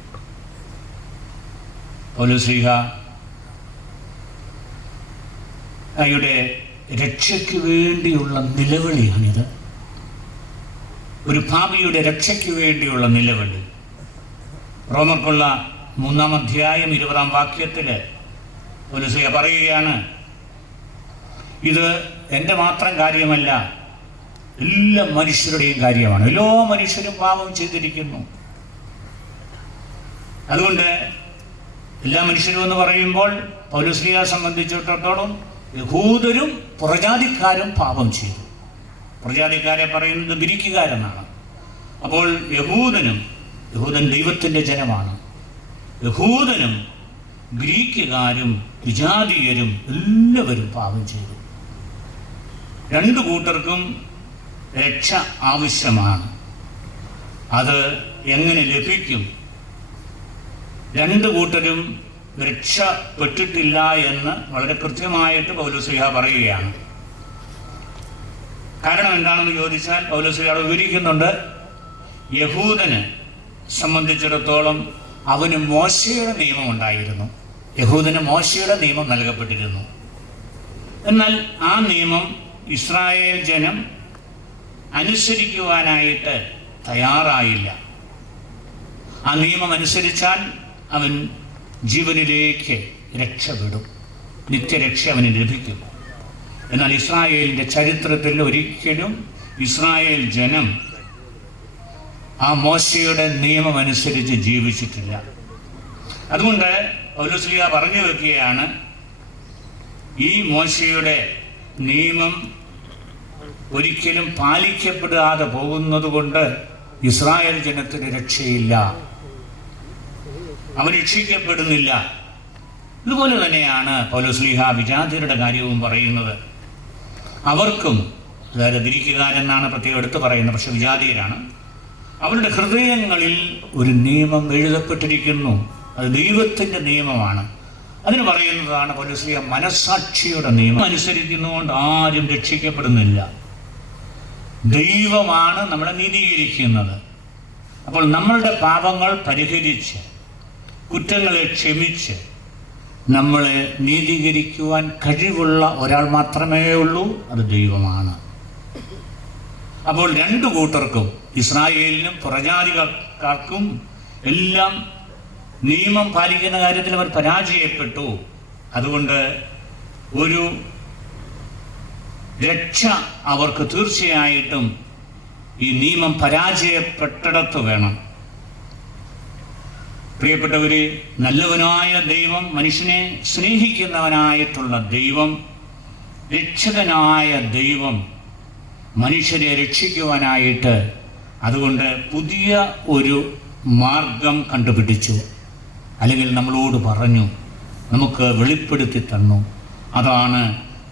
പൗലോസ്ലീഹയുടെ രക്ഷയ്ക്ക് വേണ്ടിയുള്ള നിലവിളിയാണിത്. ഒരു പാപിയുടെ രക്ഷയ്ക്ക് വേണ്ടിയുള്ള നിലവിളി. റോമർക്കുള്ള 3-ാം അധ്യായം 20-ാം വാക്യത്തിൽ പൗലോസ് പറയുകയാണ്, ഇത് എൻ്റെ മാത്രം കാര്യമല്ല, എല്ലാ മനുഷ്യരുടെയും കാര്യമാണ്. എല്ലാ മനുഷ്യരും പാപം ചെയ്തിരിക്കുന്നു. അതുകൊണ്ട് എല്ലാ മനുഷ്യരും എന്ന് പറയുമ്പോൾ പൗലോസ്ലീഹയെ സംബന്ധിച്ചിടത്തോളം യഹൂദരും പുറജാതിക്കാരും പാപം ചെയ്തു. പുറജാതിക്കാരെ പറയുന്നത് ഗ്രീക്കുകാരെന്നാണ്. അപ്പോൾ യഹൂദൻ ദൈവത്തിൻ്റെ ജനമാണ്. യഹൂദനും ഗ്രീക്കുകാരും വിജാതീയരും എല്ലാവരും പാപം ചെയ്തു. രണ്ടു കൂട്ടർക്കും രക്ഷ ആവശ്യമാണ്. അത് എങ്ങനെ ലഭിക്കും? രണ്ടു കൂട്ടരും രക്ഷപ്പെട്ടിട്ടില്ല എന്ന് വളരെ കൃത്യമായിട്ട് പൗലോസ്ലീഹ പറയുകയാണ്. കാരണം എന്താണെന്ന് ചോദിച്ചാൽ പൗലോസ്ലീഹ വിവരിക്കുന്നുണ്ട്, യഹൂദനെ സംബന്ധിച്ചിടത്തോളം അവന് മോശയുടെ നിയമം ഉണ്ടായിരുന്നു. യഹൂദന് മോശയുടെ നിയമം നൽകപ്പെട്ടിരുന്നു. എന്നാൽ ആ നിയമം ഇസ്രായേൽ ജനം അനുസരിക്കുവാനായിട്ട് തയ്യാറായില്ല. ആ നിയമം അനുസരിച്ചാൽ അവൻ ജീവനിലേക്ക് രക്ഷപ്പെടും, നിത്യരക്ഷ അവന് ലഭിക്കും. എന്നാൽ ഇസ്രായേലിൻ്റെ ചരിത്രത്തിൽ ഒരിക്കലും ഇസ്രായേൽ ജനം ആ മോശയുടെ നിയമം അനുസരിച്ച് ജീവിച്ചിട്ടില്ല. അതുകൊണ്ട് പൗലോസ്ലീഹ പറഞ്ഞു വെക്കുകയാണ്, ഈ മോശയുടെ നിയമം ഒരിക്കലും പാലിക്കപ്പെടാതെ പോകുന്നത് കൊണ്ട് ഇസ്രായേൽ ജനത്തിന് രക്ഷയില്ല, അവൻ രക്ഷിക്കപ്പെടുന്നില്ല ഇതുപോലെ തന്നെയാണ് പൗലോസ്ലീഹ വിജാതിയരുടെ കാര്യവും പറയുന്നത്. അവർക്കും, അതായത് ഗ്രീക്കുകാരെന്നാണ് പ്രത്യേകം എടുത്ത് പറയുന്നത്, പക്ഷെ വിജാതിയരാണ്. അവരുടെ ഹൃദയങ്ങളിൽ ഒരു നിയമം എഴുതപ്പെട്ടിരിക്കുന്നു. അത് ദൈവത്തിൻ്റെ നിയമമാണ്. അതിന് പറയുന്നതാണ് പൗലോസ്ലീഹ മനസ്സാക്ഷിയുടെ നിയമം അനുസരിക്കുന്നതുകൊണ്ട് ആരും രക്ഷിക്കപ്പെടുന്നില്ല. ദൈവമാണ് നമ്മളെ നീതീകരിക്കുന്നത്. അപ്പോൾ നമ്മളുടെ പാപങ്ങൾ പരിഹരിച്ച് കുറ്റങ്ങളെ ക്ഷമിച്ച് നമ്മളെ നീതീകരിക്കുവാൻ കഴിവുള്ള ഒരാൾ മാത്രമേ ഉള്ളൂ, അത് ദൈവമാണ്. അപ്പോൾ രണ്ടു കൂട്ടർക്കും, ഇസ്രായേലിനും പുറജാതിക്കാർക്കും എല്ലാം നിയമം പാലിക്കുന്ന കാര്യത്തിൽ അവർ പരാജയപ്പെട്ടു. അതുകൊണ്ട് ഒരു രക്ഷ അവർക്ക് തീർച്ചയായിട്ടും ഈ നിയമം പരാജയപ്പെട്ടിടത്ത് വേണം. പ്രിയപ്പെട്ടവരെ, നല്ലവനായ ദൈവം, മനുഷ്യനെ സ്നേഹിക്കുന്നവനായിട്ടുള്ള ദൈവം, രക്ഷകനായ ദൈവം മനുഷ്യരെ രക്ഷിക്കുവാനായിട്ട് അതുകൊണ്ട് പുതിയ ഒരു മാർഗം കണ്ടുപിടിച്ചു, അല്ലെങ്കിൽ നമ്മളോട് പറഞ്ഞു, നമുക്ക് വെളിപ്പെടുത്തി തന്നു. അതാണ്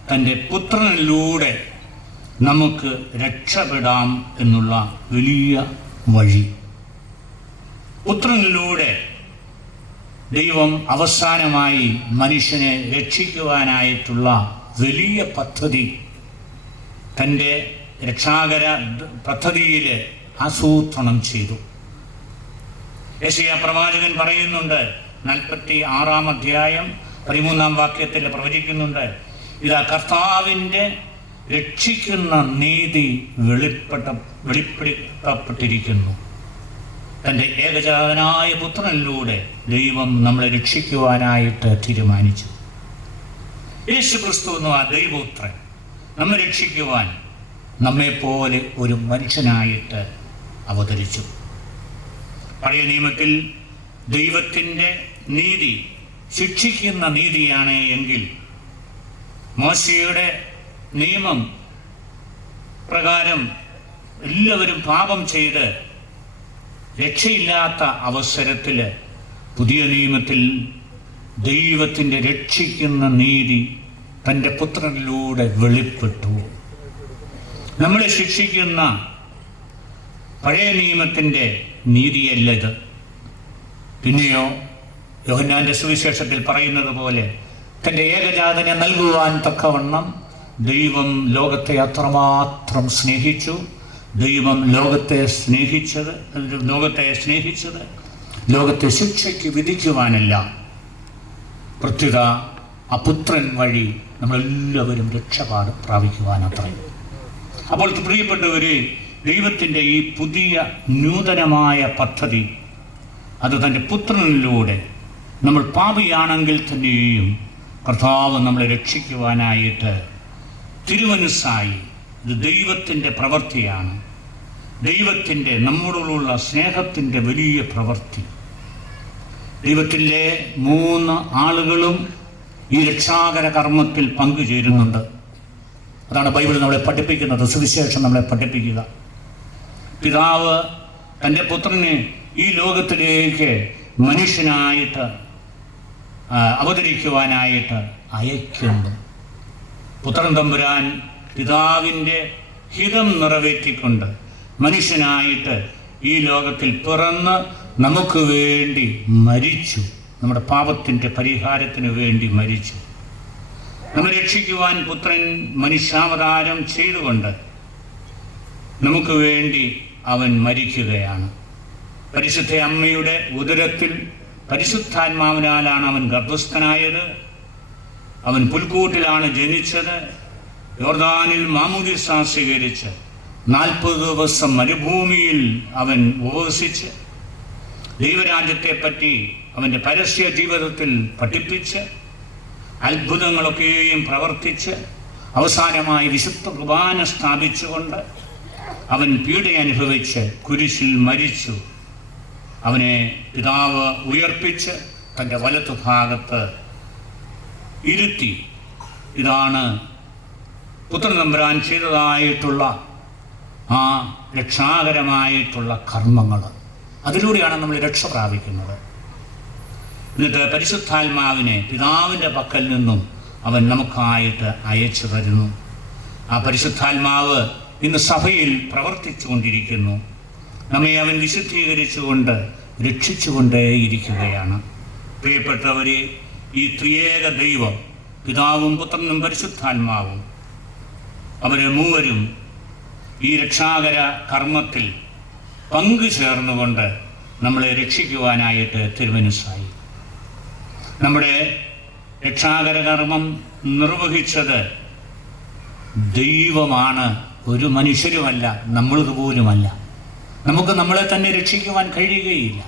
തൻ്റെ പുത്രനിലൂടെ നമുക്ക് രക്ഷപ്പെടാം എന്നുള്ള വലിയ വഴി. പുത്രനിലൂടെ ദൈവം അവസാനമായി മനുഷ്യനെ രക്ഷിക്കുവാനായിട്ടുള്ള വലിയ പദ്ധതി തൻ്റെ രക്ഷാകര പദ്ധതിയിൽ ആസൂത്രണം ചെയ്തു. യെശയ്യാ പ്രവാചകൻ പറയുന്നുണ്ട്, 46-ാം അധ്യായം 13-ാം വാക്യത്തിൽ പ്രവചിക്കുന്നുണ്ട്, ഇതാ കർത്താവിൻ്റെ രക്ഷിക്കുന്ന നീതി വെളിപ്പെടുത്തപ്പെട്ടിരിക്കുന്നു. തൻ്റെ ഏകജാതനായ പുത്രനിലൂടെ ദൈവം നമ്മളെ രക്ഷിക്കുവാനായിട്ട് തീരുമാനിച്ചു. യേശുക്രിസ്തു എന്ന ആ ദൈവപുത്രൻ നമ്മെ രക്ഷിക്കുവാൻ നമ്മെപ്പോലെ ഒരു മനുഷ്യനായിട്ട് അവതരിച്ചു. പഴയ നിയമത്തിൽ ദൈവത്തിൻ്റെ നീതി ശിക്ഷിക്കുന്ന നീതിയാണ് എങ്കിൽ മോശയുടെ നിയമം പ്രകാരം എല്ലാവരും പാപം ചെയ്ത് രക്ഷയില്ലാത്ത അവസരത്തിൽ പുതിയ നിയമത്തിൽ ദൈവത്തിൻ്റെ രക്ഷിക്കുന്ന നീതി തൻ്റെ പുത്രനിലൂടെ വെളിപ്പെട്ടു. നമ്മളെ ശിക്ഷിക്കുന്ന പഴയ നിയമത്തിൻ്റെ നീതിയല്ല ഇത്. പിന്നെയോ യോഹന്നാൻ്റെ സുവിശേഷത്തിൽ പറയുന്നത് പോലെ തൻ്റെ ഏകജാതനെ നൽകുവാൻ തക്കവണ്ണം ദൈവം ലോകത്തെ അത്രമാത്രം സ്നേഹിച്ചു. ദൈവം ലോകത്തെ സ്നേഹിച്ചത് ലോകത്തെ ശിക്ഷയ്ക്ക് വിധിക്കുവാനല്ല, പ്രത്യുത ആ പുത്രൻ വഴി നമ്മളെല്ലാവരും രക്ഷപാട് പ്രാപിക്കുവാനത്രേ. അപ്പോൾ പ്രിയപ്പെട്ടവരെ, ദൈവത്തിൻ്റെ ഈ പുതിയ നൂതനമായ പദ്ധതി അത് തൻ്റെ പുത്രനിലൂടെ നമ്മൾ പാപിയാണെങ്കിൽ തന്നെയും കർത്താവ് നമ്മളെ രക്ഷിക്കുവാനായിട്ട് തിരുമനസ്സായി. ഇത് ദൈവത്തിൻ്റെ പ്രവൃത്തിയാണ്. ദൈവത്തിൻ്റെ നമ്മോടുള്ള സ്നേഹത്തിൻ്റെ വലിയ പ്രവൃത്തി. ദൈവത്തിൻ്റെ 3 ആളുകളും ഈ രക്ഷാകര കർമ്മത്തിൽ പങ്കുചേരുന്നുണ്ട്. അതാണ് ബൈബിൾ നമ്മളെ പഠിപ്പിക്കുന്നത്, സുവിശേഷം നമ്മളെ പഠിപ്പിക്കുക. പിതാവ് തൻ്റെ പുത്രനെ ഈ ലോകത്തിലേക്ക് മനുഷ്യനായിട്ട് അവതരിക്കുവാനായിട്ട് അയക്കുന്നു. പുത്രൻ തമ്പുരാൻ പിതാവിൻ്റെ ഹിതം നിറവേറ്റിക്കൊണ്ട് മനുഷ്യനായിട്ട് ഈ ലോകത്തിൽ പിറന്ന് നമുക്ക് വേണ്ടി മരിച്ചു. നമ്മുടെ പാപത്തിൻ്റെ പരിഹാരത്തിന് വേണ്ടി മരിച്ചു. നമ്മെ രക്ഷിക്കുവാൻ പുത്രൻ മനുഷ്യാവതാരം ചെയ്തുകൊണ്ട് നമുക്ക് വേണ്ടി അവൻ മരിക്കുകയാണ്. പരിശുദ്ധ അമ്മയുടെ ഉദരത്തിൽ പരിശുദ്ധാത്മാവിനാലാണ് അവൻ ഗർഭസ്ഥനായത്. അവൻ പുൽക്കൂട്ടിലാണ് ജനിച്ചത്. യോർദാനിൽ മാമോദീസ സ്വീകരിച്ച് 40 ദിവസം മരുഭൂമിയിൽ അവൻ ഉപവസിച്ച് ദൈവരാജ്യത്തെപ്പറ്റി അവൻ്റെ പരസ്യ ജീവിതത്തിൽ പഠിപ്പിച്ച് അത്ഭുതങ്ങളൊക്കെയും പ്രവർത്തിച്ച് അവസാനമായി വിശുദ്ധ കുർബാന സ്ഥാപിച്ചുകൊണ്ട് അവൻ പീഡയനുഭവിച്ച് കുരിശിൽ മരിച്ചു. അവനെ പിതാവ് ഉയർപ്പിച്ച് തൻ്റെ വലത്തുഭാഗത്ത് ഇരുത്തി. ഇതാണ് പുത്രൻ തമ്പുരാൻ ചെയ്തതായിട്ടുള്ള ആ രക്ഷാകരമായിട്ടുള്ള കർമ്മങ്ങൾ. അതിലൂടെയാണ് നമ്മൾ രക്ഷ പ്രാപിക്കുന്നത്. എന്നിട്ട് പരിശുദ്ധാത്മാവിനെ പിതാവിൻ്റെ പക്കൽ നിന്നും അവൻ നമുക്കായിട്ട് അയച്ചു തരുന്നു. ആ പരിശുദ്ധാത്മാവ് ഇന്ന് സഭയിൽ പ്രവർത്തിച്ചു കൊണ്ടിരിക്കുന്നു. നമ്മെ അവൻ വിശുദ്ധീകരിച്ചുകൊണ്ട് രക്ഷിച്ചുകൊണ്ടേയിരിക്കുകയാണ്. പ്രിയപ്പെട്ടവരെ, ഈ ത്രിയേക ദൈവം, പിതാവും പുത്രനും പരിശുദ്ധാത്മാവും, അവർ മൂവരും ഈ രക്ഷാകര കർമ്മത്തിൽ പങ്കുചേർന്നുകൊണ്ട് നമ്മളെ രക്ഷിക്കുവാനായിട്ട് തിരുമനസ്സായി. നമ്മുടെ രക്ഷാകര കർമ്മം നിർവഹിച്ചത് ദൈവമാണ്, ഒരു മനുഷ്യരുമല്ല, നമ്മളിതുപോലുമല്ല. നമുക്ക് നമ്മളെ തന്നെ രക്ഷിക്കുവാൻ കഴിയുകയില്ല.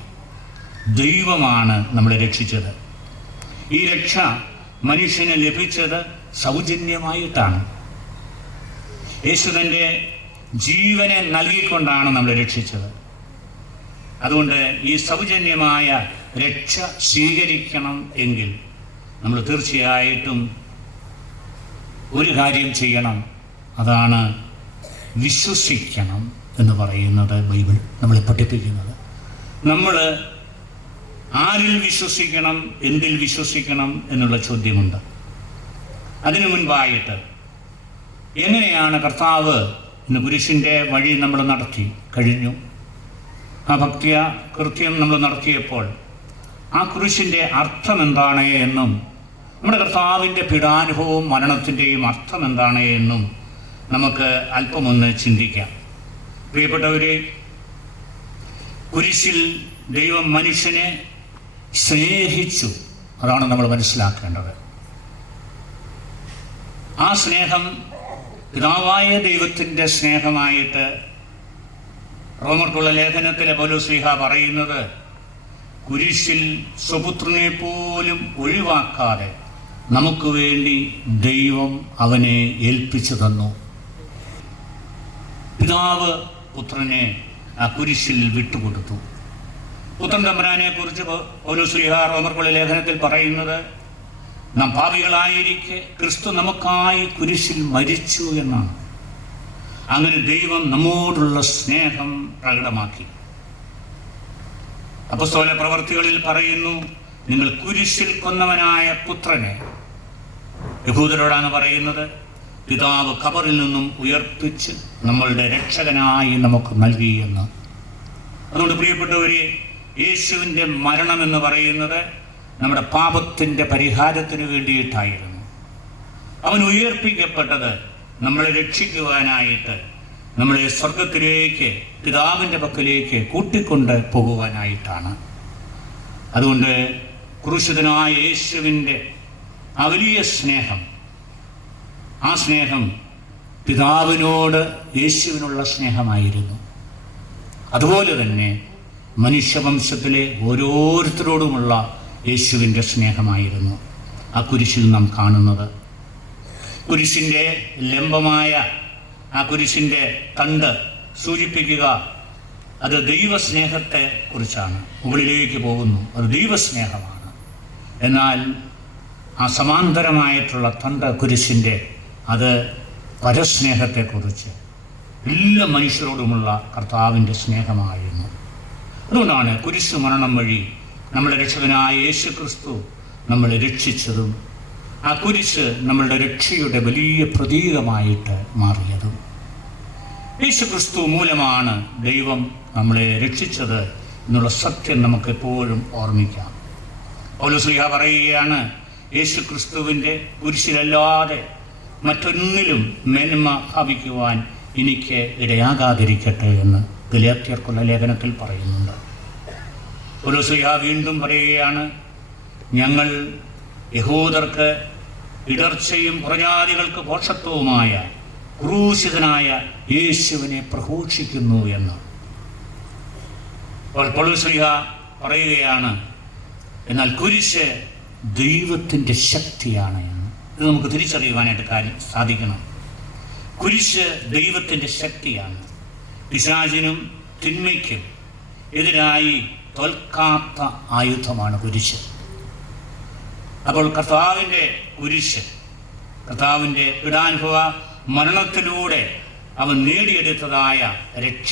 ദൈവമാണ് നമ്മളെ രക്ഷിച്ചത്. ഈ രക്ഷ മനുഷ്യന് ലഭിച്ചത് സൗജന്യമായിട്ടാണ്. യേശു തൻ്റെ ജീവനെ നൽകിക്കൊണ്ടാണ് നമ്മളെ രക്ഷിച്ചത്. അതുകൊണ്ട് ഈ സൗജന്യമായ രക്ഷ സ്വീകരിക്കണം എങ്കിൽ നമ്മൾ തീർച്ചയായിട്ടും ഒരു കാര്യം ചെയ്യണം. അതാണ് വിശ്വസിക്കണം എന്ന് പറയുന്നത് ബൈബിൾ നമ്മളെ പഠിപ്പിക്കുന്നത്. നമ്മൾ ആരിൽ വിശ്വസിക്കണം, എന്തിൽ വിശ്വസിക്കണം എന്നുള്ള ചോദ്യമുണ്ട്. അതിനു മുൻപായിട്ട് എങ്ങനെയാണ് കർത്താവ് ഇന്ന് കുരിശിൻ്റെ വഴി നമ്മൾ നടത്തി കഴിഞ്ഞു. ആ ഭക്തിയ കൃത്യം നമ്മൾ നടത്തിയപ്പോൾ ആ കുരിശിൻ്റെ അർത്ഥം എന്താണ് എന്നും നമ്മുടെ കർത്താവിൻ്റെ പീഡാനുഭവവും മരണത്തിൻ്റെയും അർത്ഥം എന്താണ് എന്നും നമുക്ക് അല്പമൊന്ന് ചിന്തിക്കാം. പ്രിയപ്പെട്ടവരെ, കുരിശിൽ ദൈവം മനുഷ്യനെ സ്നേഹിച്ചു. അതാണ് നമ്മൾ മനസ്സിലാക്കേണ്ടത്. ആ സ്നേഹം പിതാവായ ദൈവത്തിൻ്റെ സ്നേഹമായിട്ട് റോമർക്കുള്ള ലേഖനത്തിലെ പൗലോസ്ലീഹ പറയുന്നത്, കുരിശിൽ സ്വപുത്രനെ പോലും ഒഴിവാക്കാതെ നമുക്ക് വേണ്ടി ദൈവം അവനെ ഏൽപ്പിച്ചു തന്നു. പിതാവ് പുത്രനെ ആ കുരിശിൽ വിട്ടുകൊടുത്തു. പുത്രൻ തമ്പുരാനെ കുറിച്ച് പൗലോസ്ലീഹ റോമർക്കുള്ള ലേഖനത്തിൽ പറയുന്നത്, നാം പാപികളായിരിക്കെ ക്രിസ്തു നമുക്കായി കുരിശിൽ മരിച്ചു എന്നാണ്. അങ്ങനെ ദൈവം നമ്മോടുള്ള സ്നേഹം പ്രകടമാക്കി. അപ്പോസ്തല പ്രവർത്തികളിൽ പറയുന്നു, നിങ്ങൾ കുരിശിൽ കൊന്നവനായ പുത്രനെ, യഹൂദരോടാണ് പറയുന്നത്, പിതാവ് ഖബറിൽ നിന്നും ഉയർപ്പിച്ച് നമ്മളുടെ രക്ഷകനായി നമുക്ക് നൽകിയെന്ന്. അതുകൊണ്ട് പ്രിയപ്പെട്ടവരെ, യേശുവിൻ്റെ മരണം എന്ന് പറയുന്നത് നമ്മുടെ പാപത്തിൻ്റെ പരിഹാരത്തിന് വേണ്ടിയിട്ടായിരുന്നു. അവൻ ഉയർപ്പിക്കപ്പെട്ടത് നമ്മളെ രക്ഷിക്കുവാനായിട്ട്, നമ്മളെ സ്വർഗത്തിലേക്ക് പിതാവിൻ്റെ പക്കലേക്ക് കൂട്ടിക്കൊണ്ട് പോകുവാനായിട്ടാണ്. അതുകൊണ്ട് ക്രൂശിതനായ യേശുവിൻ്റെ ആ വലിയ സ്നേഹം, ആ സ്നേഹം പിതാവിനോട് യേശുവിനുള്ള സ്നേഹമായിരുന്നു. അതുപോലെ തന്നെ മനുഷ്യവംശത്തിലെ ഓരോരുത്തരോടുമുള്ള യേശുവിൻ്റെ സ്നേഹമായിരുന്നു ആ കുരിശിൽ നാം കാണുന്നത്. കുരിശിൻ്റെ ലംബമായ ആ കുരിശിൻ്റെ തണ്ട് സൂചിപ്പിക്കുക അത് ദൈവസ്നേഹത്തെ കുറിച്ചാണ്. മുകളിലേക്ക് പോകുന്നു, അത് ദൈവസ്നേഹമാണ്. എന്നാൽ ആ സമാന്തരമായിട്ടുള്ള തണ്ട് കുരിശിൻ്റെ അത് പരസ്നേഹത്തെക്കുറിച്ച്, എല്ലാ മനുഷ്യരോടുമുള്ള കർത്താവിൻ്റെ സ്നേഹമായിരുന്നു. അതുകൊണ്ടാണ് കുരിശ് മരണം വഴി നമ്മുടെ രക്ഷകനായ യേശു ക്രിസ്തു നമ്മളെ രക്ഷിച്ചതും ആ കുരിശ് നമ്മളുടെ രക്ഷയുടെ വലിയ പ്രതീകമായിട്ട് മാറിയതും. യേശു ക്രിസ്തു മൂലമാണ് ദൈവം നമ്മളെ രക്ഷിച്ചത് എന്നുള്ള സത്യം നമുക്കെപ്പോഴും ഓർമ്മിക്കാം. പൗലോസ്ലീഹ പറയുകയാണ്, യേശു ക്രിസ്തുവിൻ്റെ കുരിശിലല്ലാതെ മറ്റൊന്നിലും മേന്മ ഭാവിക്കുവാൻ എനിക്ക് ഇടയാകാതിരിക്കട്ടെ എന്ന് ഗലാത്യർക്കുള്ള ലേഖനത്തിൽ പറയുന്നുണ്ട്. പൗലോസ്ലീഹ വീണ്ടും പറയുകയാണ്, ഞങ്ങൾ യഹൂദർക്ക് ഇടർച്ചയും പുറജാതികൾക്ക് ഭോഷത്വവുമായ ക്രൂശിതനായ യേശുവിനെ പ്രഘോഷിക്കുന്നു എന്ന്. പൗലോസ്ലീഹ പറയുകയാണ്, എന്നാൽ കുരിശ് ദൈവത്തിൻ്റെ ശക്തിയാണ് എന്ന്. ഇത് നമുക്ക് തിരിച്ചറിയുവാനായിട്ട് സാധിക്കണം. കുരിശ് ദൈവത്തിൻ്റെ ശക്തിയാണ്. പിശാചിനും തിന്മയ്ക്കും എതിരായി തോൽക്കാത്ത ആയുധമാണ് കുരിശ്. അപ്പോൾ കർത്താവിൻ്റെ കുരിശ്, കർത്താവിൻ്റെ പീഡാനുഭവ മരണത്തിലൂടെ അവൻ നേടിയെടുത്തതായ രക്ഷ,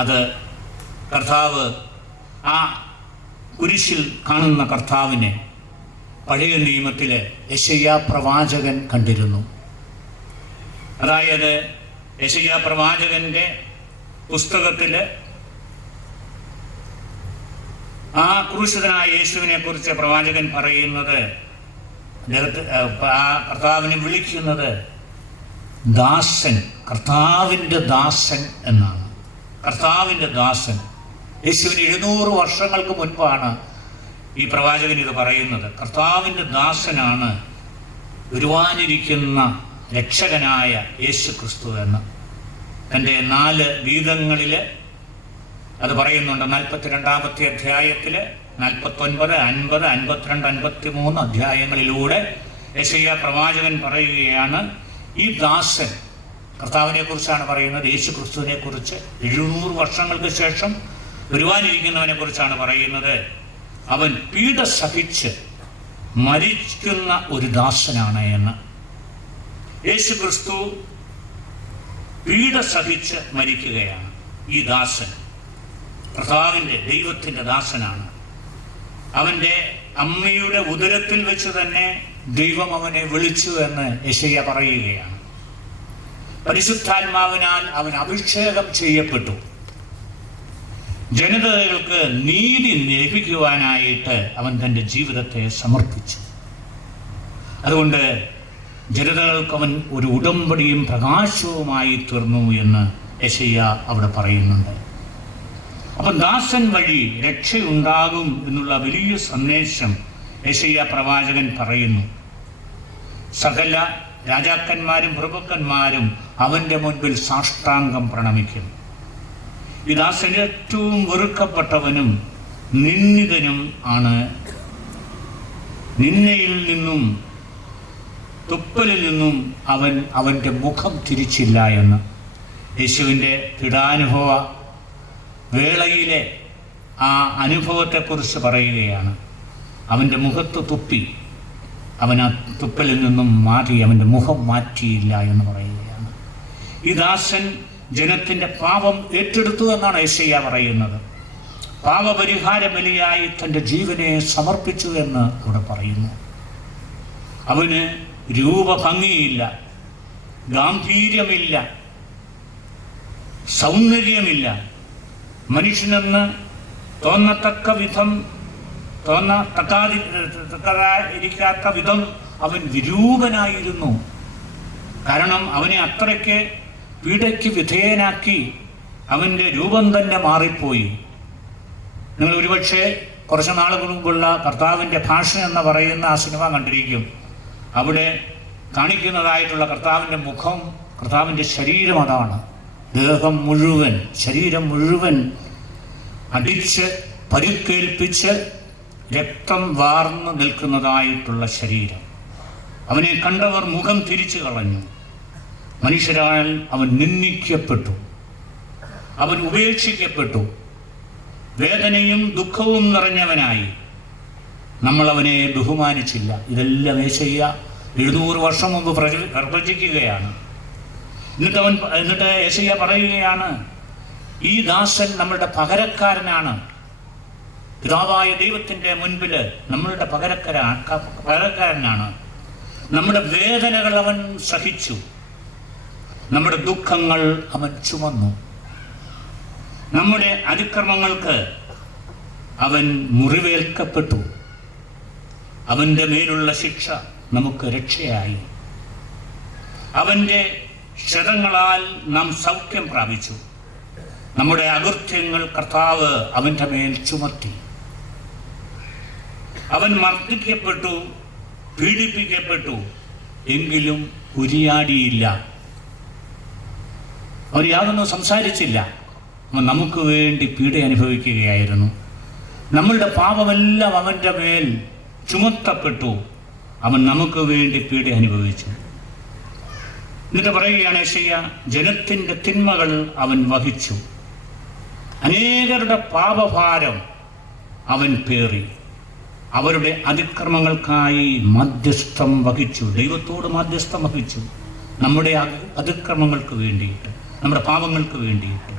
അത് കർത്താവ് ആ കുരിശിൽ കാണുന്ന കർത്താവിനെ പഴയ നിയമത്തിലെ യെശയ്യാ പ്രവാചകൻ കണ്ടിരുന്നു. അതായത് യെശയ്യാ പ്രവാചകന്റെ പുസ്തകത്തിൽ ആ ക്രൂശിതനായ യേശുവിനെ കുറിച്ച് പ്രവാചകൻ പറയുന്നത്, ആ കർത്താവിനെ വിളിക്കുന്നത് ദാസൻ, കർത്താവിൻ്റെ ദാസൻ എന്നാണ്. കർത്താവിൻ്റെ ദാസൻ. യേശുവിന് 700 വർഷങ്ങൾക്ക് മുൻപാണ് ഈ പ്രവാചകൻ ഇത് പറയുന്നത്. കർത്താവിൻ്റെ ദാസനാണ് വരുവാനിരിക്കുന്ന രക്ഷകനായ യേശു ക്രിസ്തു എന്ന് തൻ്റെ 4 ഗീതങ്ങളിൽ അത് പറയുന്നുണ്ട്. 42-ാമത്തെ അധ്യായത്തിൽ 49, 50, 52, 53 അധ്യായങ്ങളിലൂടെ യെശയ്യാ പ്രവാചകൻ പറയുകയാണ്, ഈ ദാസൻ കർത്താവിനെ കുറിച്ചാണ് പറയുന്നത്. യേശു ക്രിസ്തുവിനെ കുറിച്ച് 700 വർഷങ്ങൾക്ക് ശേഷം വരുവാനിരിക്കുന്നവനെ കുറിച്ചാണ് പറയുന്നത്. അവൻ പീഡ സഹിച്ച് മരിക്കുന്ന ഒരു ദാസനാണ് എന്ന്. യേശു ക്രിസ്തു പീഡ സഹിച്ച് മരിക്കുകയാണ്. ഈ ദാസൻ കർത്താവിൻ്റെ, ദൈവത്തിൻ്റെ ദാസനാണ്. അവൻ്റെ അമ്മയുടെ ഉദരത്തിൽ വെച്ച് തന്നെ ദൈവം അവനെ വിളിച്ചു എന്ന് യെശയ്യാ പറയുകയാണ്. പരിശുദ്ധാത്മാവിനാൽ അവൻ അഭിഷേകം ചെയ്യപ്പെട്ടു. ജനതകൾക്ക് നീതി ലഭിക്കുവാനായിട്ട് അവൻ തൻ്റെ ജീവിതത്തെ സമർപ്പിച്ചു. അതുകൊണ്ട് ജനതകൾക്ക് അവൻ ഒരു ഉടമ്പടിയും പ്രകാശവുമായി തീർന്നു എന്ന് യെശയ്യാ അവിടെ പറയുന്നുണ്ട്. അപ്പം ദാസൻ വഴി രക്ഷയുണ്ടാകും എന്നുള്ള വലിയ സന്ദേശം യെശയ്യാ പ്രവാചകൻ പറയുന്നു. സകല രാജാക്കന്മാരും പ്രഭുക്കന്മാരും അവൻ്റെ മുൻപിൽ സാഷ്ടാംഗം പ്രണമിക്കും. ഈ ദാസൻ ഏറ്റവും വെറുക്കപ്പെട്ടവനും നിന്ദിതനും ആണ്. നിന്നയിൽ നിന്നും തുപ്പലിൽ നിന്നും അവൻ്റെ മുഖം തിരിച്ചില്ല എന്ന് യേശുവിൻ്റെ പീഡാനുഭവ വേളയിലെ ആ അനുഭവത്തെക്കുറിച്ച് പറയുകയാണ്. അവൻ്റെ മുഖത്ത് തുപ്പി, അവൻ ആ തുപ്പലിൽ നിന്നും മാറി അവൻ്റെ മുഖം മാറ്റിയില്ല എന്ന് പറയുകയാണ്. ഈ ദാസൻ ജനത്തിൻ്റെ പാപം ഏറ്റെടുത്തു എന്നാണ് യെശയ്യാ പറയുന്നത്. പാപപരിഹാര ബലിയായി തൻ്റെ ജീവനെ സമർപ്പിച്ചു എന്ന് ഇവിടെ പറയുന്നു. അവന് രൂപഭംഗിയില്ല, ഗാംഭീര്യമില്ല, സൗന്ദര്യമില്ല. മനുഷ്യനെന്ന് തോന്നത്തക്ക വിധം, തോന്നത്തക്കാതിരിക്കാത്ത വിധം അവൻ വിരൂപനായിരുന്നു. കാരണം അവനെ അത്രയ്ക്ക് പീഡയ്ക്ക് വിധേയനാക്കി അവൻ്റെ രൂപം തന്നെ മാറിപ്പോയി. നിങ്ങൾ ഒരുപക്ഷെ കുറച്ച് നാളുകൾ മുമ്പുള്ള കർത്താവിൻ്റെ ഭാഷ എന്ന് പറയുന്ന ആ സിനിമ കണ്ടിരിക്കും. അവിടെ കാണിക്കുന്നതായിട്ടുള്ള കർത്താവിൻ്റെ മുഖം, കർത്താവിൻ്റെ ശരീരം അതാണ്. ദേഹം മുഴുവൻ, ശരീരം മുഴുവൻ അടിച്ച് പരിക്കേൽപ്പിച്ച് രക്തം വാർന്നു നിൽക്കുന്നതായിട്ടുള്ള ശരീരം. അവനെ കണ്ടവർ മുഖം തിരിച്ചു കളഞ്ഞു. മനുഷ്യരാൽ അവൻ നിന്ദിക്കപ്പെട്ടു, അവൻ ഉപേക്ഷിക്കപ്പെട്ടു. വേദനയും ദുഃഖവും നിറഞ്ഞവനായി നമ്മൾ അവനെ ബഹുമാനിച്ചില്ല. ഇതെല്ലാം യെശയ്യാ 700 വർഷം മുമ്പ് പ്രവചിക്കുകയാണ്. എന്നിട്ട് യെശയ്യാ പറയുകയാണ്, ഈ ദാസൻ നമ്മളുടെ പകരക്കാരനാണ്. പിതാവായ ദൈവത്തിൻ്റെ മുൻപിൽ നമ്മളുടെ പകരക്കാരനാണ്. നമ്മുടെ വേദനകൾ അവൻ സഹിച്ചു, നമ്മുടെ ദുഃഖങ്ങൾ അവൻ ചുമന്നു. നമ്മുടെ അതിക്രമങ്ങൾക്ക് അവൻ മുറിവേൽക്കപ്പെട്ടു. അവൻ്റെ മേലുള്ള ശിക്ഷ നമുക്ക് രക്ഷയായി. അവൻ്റെ ക്ഷതങ്ങളാൽ നാം സൗഖ്യം പ്രാപിച്ചു. നമ്മുടെ അകൃത്യങ്ങൾ കർത്താവ് അവൻ്റെ മേൽ ചുമത്തി. അവൻ മർദ്ദിക്കപ്പെട്ടു, പീഡിപ്പിക്കപ്പെട്ടു, എങ്കിലും ഉരിയാടിയില്ല. അവർ യാതൊന്നും സംസാരിച്ചില്ല. അവൻ നമുക്ക് വേണ്ടി പീഡ അനുഭവിക്കുകയായിരുന്നു. നമ്മളുടെ പാപമെല്ലാം അവൻ്റെ മേൽ ചുമത്തപ്പെട്ടു. അവൻ നമുക്ക് വേണ്ടി പീഡ അനുഭവിച്ചു. എന്നിട്ട് പറയുകയാണ് യെശയ്യാ, ജനത്തിൻ്റെ തിന്മകൾ അവൻ വഹിച്ചു, അനേകരുടെ പാപഭാരം അവൻ പേറി, അവരുടെ അതിക്രമങ്ങൾക്കായി മധ്യസ്ഥം വഹിച്ചു. ദൈവത്തോട് മധ്യസ്ഥം വഹിച്ചു, നമ്മുടെ അതിക്രമങ്ങൾക്ക് വേണ്ടിയിട്ട്, നമ്മുടെ പാപങ്ങൾക്ക് വേണ്ടിയിട്ട്.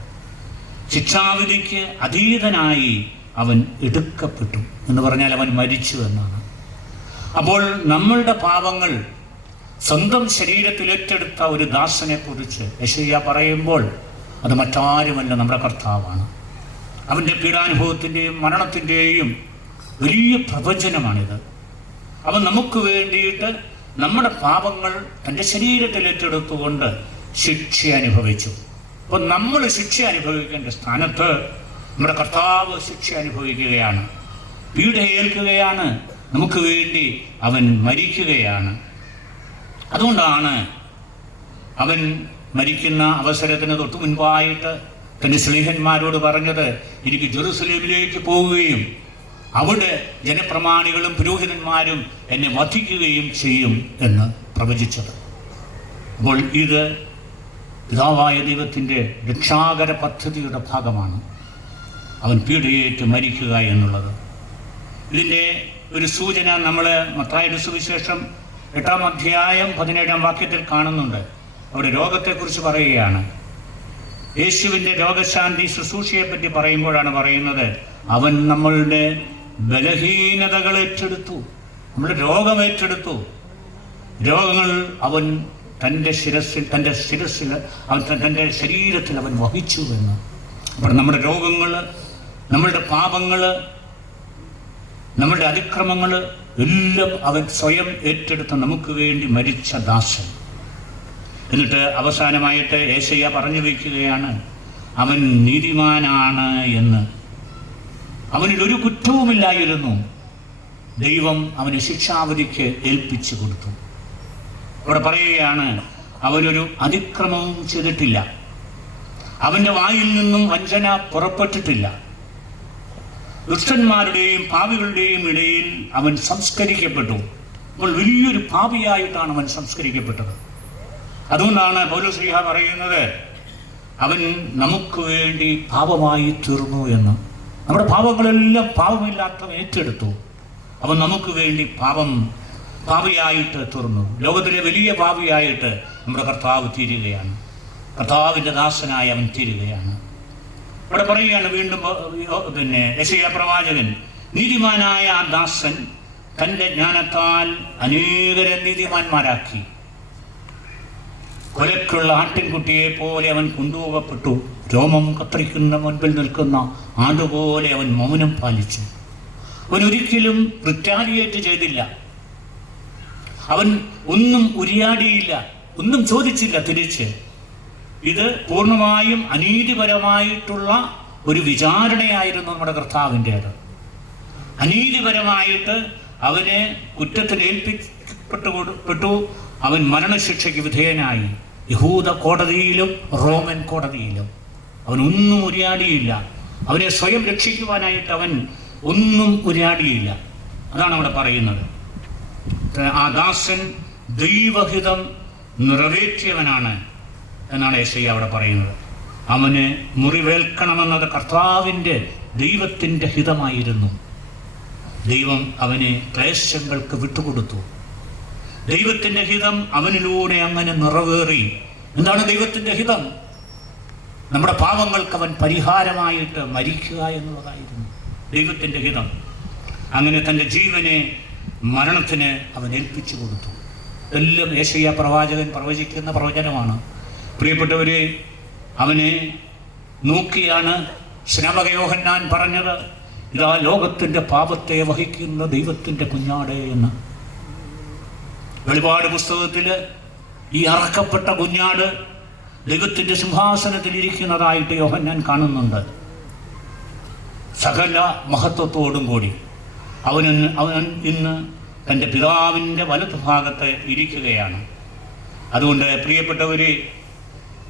ശിക്ഷാവിധിക്ക് അതീതനായി അവൻ എടുക്കപ്പെട്ടു എന്ന് പറഞ്ഞാൽ അവൻ മരിച്ചു എന്നാണ്. അപ്പോൾ നമ്മളുടെ പാപങ്ങൾ സ്വന്തം ശരീരത്തിൽ ഏറ്റെടുത്ത ഒരു ദാസനെ കുറിച്ച് യെശയ്യാ പറയുമ്പോൾ അത് മറ്റാരുമല്ല, നമ്മുടെ കർത്താവാണ്. അവൻ്റെ പീഡാനുഭവത്തിൻ്റെയും മരണത്തിൻ്റെയും വലിയ പ്രവചനമാണിത്. അവൻ നമുക്ക് വേണ്ടിയിട്ട് നമ്മുടെ പാപങ്ങൾ തൻ്റെ ശരീരത്തിൽ ഏറ്റെടുത്തുകൊണ്ട് ശിക്ഷ അനുഭവിച്ചു. അപ്പോൾ നമ്മൾ ശിക്ഷ അനുഭവിക്കേണ്ട സ്ഥാനത്ത് നമ്മുടെ കർത്താവ് ശിക്ഷ അനുഭവിക്കുകയാണ്, പീഡയേൽക്കുകയാണ്, നമുക്ക് വേണ്ടി അവൻ മരിക്കുകയാണ്. അതുകൊണ്ടാണ് അവൻ മരിക്കുന്ന അവസരത്തിന് തൊട്ട് മുൻപായിട്ട് തൻ്റെ സ്ലീഹന്മാരോട് പറഞ്ഞത്, എനിക്ക് ജെറുസലേമിലേക്ക് പോവുകയും അവിടെ ജനപ്രമാണികളും പുരോഹിതന്മാരും എന്നെ വധിക്കുകയും ചെയ്യും എന്ന് പ്രവചിച്ചത്. അപ്പോൾ ഇത് പിതാവായ ദൈവത്തിൻ്റെ രക്ഷാകര പദ്ധതിയുടെ ഭാഗമാണ്, അവൻ പീഡയേറ്റ് മരിക്കുക എന്നുള്ളത്. ഇതിൻ്റെ ഒരു സൂചന നമ്മൾ മത്തായിയുടെ സുവിശേഷം 8-ാം അധ്യായം 17-ാം വാക്യത്തിൽ കാണുന്നുണ്ട്. അവിടെ രോഗത്തെക്കുറിച്ച് പറയുകയാണ്. യേശുവിൻ്റെ രോഗശാന്തി ശുശ്രൂഷയെപ്പറ്റി പറയുമ്പോഴാണ് പറയുന്നത്, അവൻ നമ്മളുടെ ബലഹീനതകൾ ഏറ്റെടുത്തു, നമ്മുടെ രോഗം ഏറ്റെടുത്തു. രോഗങ്ങൾ അവൻ തൻ്റെ ശിരസിൽ അവൻ തൻ്റെ ശരീരത്തിൽ അവൻ വഹിച്ചു എന്ന്. അപ്പോൾ നമ്മുടെ രോഗങ്ങൾ, നമ്മളുടെ പാപങ്ങൾ, നമ്മളുടെ അതിക്രമങ്ങൾ എല്ലാം അവൻ സ്വയം ഏറ്റെടുത്ത് നമുക്ക് വേണ്ടി മരിച്ച ദാസൻ. എന്നിട്ട് അവസാനമായിട്ട് യെശയ്യാ പറഞ്ഞു വയ്ക്കുകയാണ്, അവൻ നീതിമാനാണ് എന്ന്. അവനിലൊരു കുറ്റവുമില്ലായിരുന്നു, ദൈവം അവന് ശിക്ഷാവധിക്ക് ഏൽപ്പിച്ചു കൊടുത്തു. അവിടെ പറയുകയാണ്, അവനൊരു അതിക്രമവും ചെയ്തിട്ടില്ല, അവൻ്റെ വായിൽ നിന്നും വഞ്ചന പുറപ്പെട്ടിട്ടില്ല. ദുഷ്ടന്മാരുടെയും പാപികളുടെയും ഇടയിൽ അവൻ സംസ്കരിക്കപ്പെട്ടു. അപ്പോൾ വലിയൊരു പാപിയായിട്ടാണ് അവൻ സംസ്കരിക്കപ്പെട്ടത്. അതുകൊണ്ടാണ് പൗലോസ് പറയുന്നത്, അവൻ നമുക്ക് വേണ്ടി പാപമായി തീർന്നു എന്ന്. നമ്മുടെ പാപങ്ങളെല്ലാം പാപമില്ലാത്തവൻ ഏറ്റെടുത്തു. അവൻ നമുക്ക് വേണ്ടി പാപിയായിട്ട് തീർന്നു. ലോകത്തിലെ വലിയ പാപിയായിട്ട് നമ്മുടെ കർത്താവ് തീരുകയാണ്, കർത്താവിൻ്റെ ദാസനായി അവൻ തീരുകയാണ്. ഇവിടെ പറയുകയാണ് വീണ്ടും യെശയ്യാ പ്രവാചകൻ, നീതിമാനായ ആ ദാസൻ തൻ്റെ ജ്ഞാനത്താൽ അനേകരെ നീതിമാന്മാരാക്കി. കൊലക്കുള്ള ആട്ടിൻകുട്ടിയെ പോലെ അവൻ കൊണ്ടുപോകപ്പെട്ടു. രോമം കത്രിക്കുന്ന മുൻപിൽ നിൽക്കുന്ന ആടുപോലെ അവൻ മൗനം പാലിച്ചു. അവൻ ഒരിക്കലും റിറ്റാലിയേറ്റ് ചെയ്തില്ല, അവൻ ഒന്നും ഉരിയാടിയില്ല, ഒന്നും ചോദിച്ചില്ല തിരിച്ച്. ഇത് പൂർണ്ണമായും അനീതിപരമായിട്ടുള്ള ഒരു വിചാരണയായിരുന്നു നമ്മുടെ കർത്താവിൻ്റേത്. അനീതിപരമായിട്ട് അവനെ കുറ്റത്തിന് ഏൽപ്പിക്കപ്പെട്ടു. അവൻ മരണശിക്ഷയ്ക്ക് വിധേയനായി. യഹൂദ കോടതിയിലും റോമൻ കോടതിയിലും അവൻ ഒന്നും ഉരിയാടിയില്ല. അവനെ സ്വയം രക്ഷിക്കുവാനായിട്ട് അവൻ ഒന്നും ഉരിയാടിയില്ല. അതാണ് അവിടെ പറയുന്നത്. ആ ദാസൻ ദൈവഹിതം നിറവേറ്റിയവനാണ് എന്നാണ് യെശയ്യാ അവിടെ പറയുന്നത്. അവന് മുറിവേൽക്കണമെന്നത് കർത്താവിൻ്റെ ദൈവത്തിൻ്റെ ഹിതമായിരുന്നു. ദൈവം അവനെ ക്ലേശങ്ങൾക്ക് വിട്ടുകൊടുത്തു. ദൈവത്തിൻ്റെ ഹിതം അവനിലൂടെ അങ്ങനെ നിറവേറി. എന്താണ് ദൈവത്തിൻ്റെ ഹിതം? നമ്മുടെ പാപങ്ങൾക്ക് അവൻ പരിഹാരമായിട്ട് മരിക്കുക എന്നുള്ളതായിരുന്നു ദൈവത്തിൻ്റെ ഹിതം. അങ്ങനെ തൻ്റെ ജീവനെ മരണത്തിന് അവൻ ഏൽപ്പിച്ചു കൊടുത്തു. എല്ലാം യെശയ്യാ പ്രവാചകൻ പ്രവചിക്കുന്ന പ്രവചനമാണ്. പ്രിയപ്പെട്ടവരെ, അവനെ നോക്കിയാണ് സ്നാപക യോഹന്നാൻ പറഞ്ഞത്, ഇതാ ലോകത്തിൻ്റെ പാപത്തെ വഹിക്കുന്ന ദൈവത്തിൻ്റെ കുഞ്ഞാട് എന്ന്. വെളിപാട് പുസ്തകത്തിൽ ഈ അറക്കപ്പെട്ട കുഞ്ഞാട് ദൈവത്തിൻ്റെ സിംഹാസനത്തിൽ ഇരിക്കുന്നതായിട്ട് യോഹന്നാൻ കാണുന്നുണ്ട്. സകല മഹത്വത്തോടും കൂടി അവൻ ഇന്ന് തൻ്റെ പിതാവിൻ്റെ വലതുഭാഗത്ത് ഇരിക്കുകയാണ്. അതുകൊണ്ട് പ്രിയപ്പെട്ടവരെ,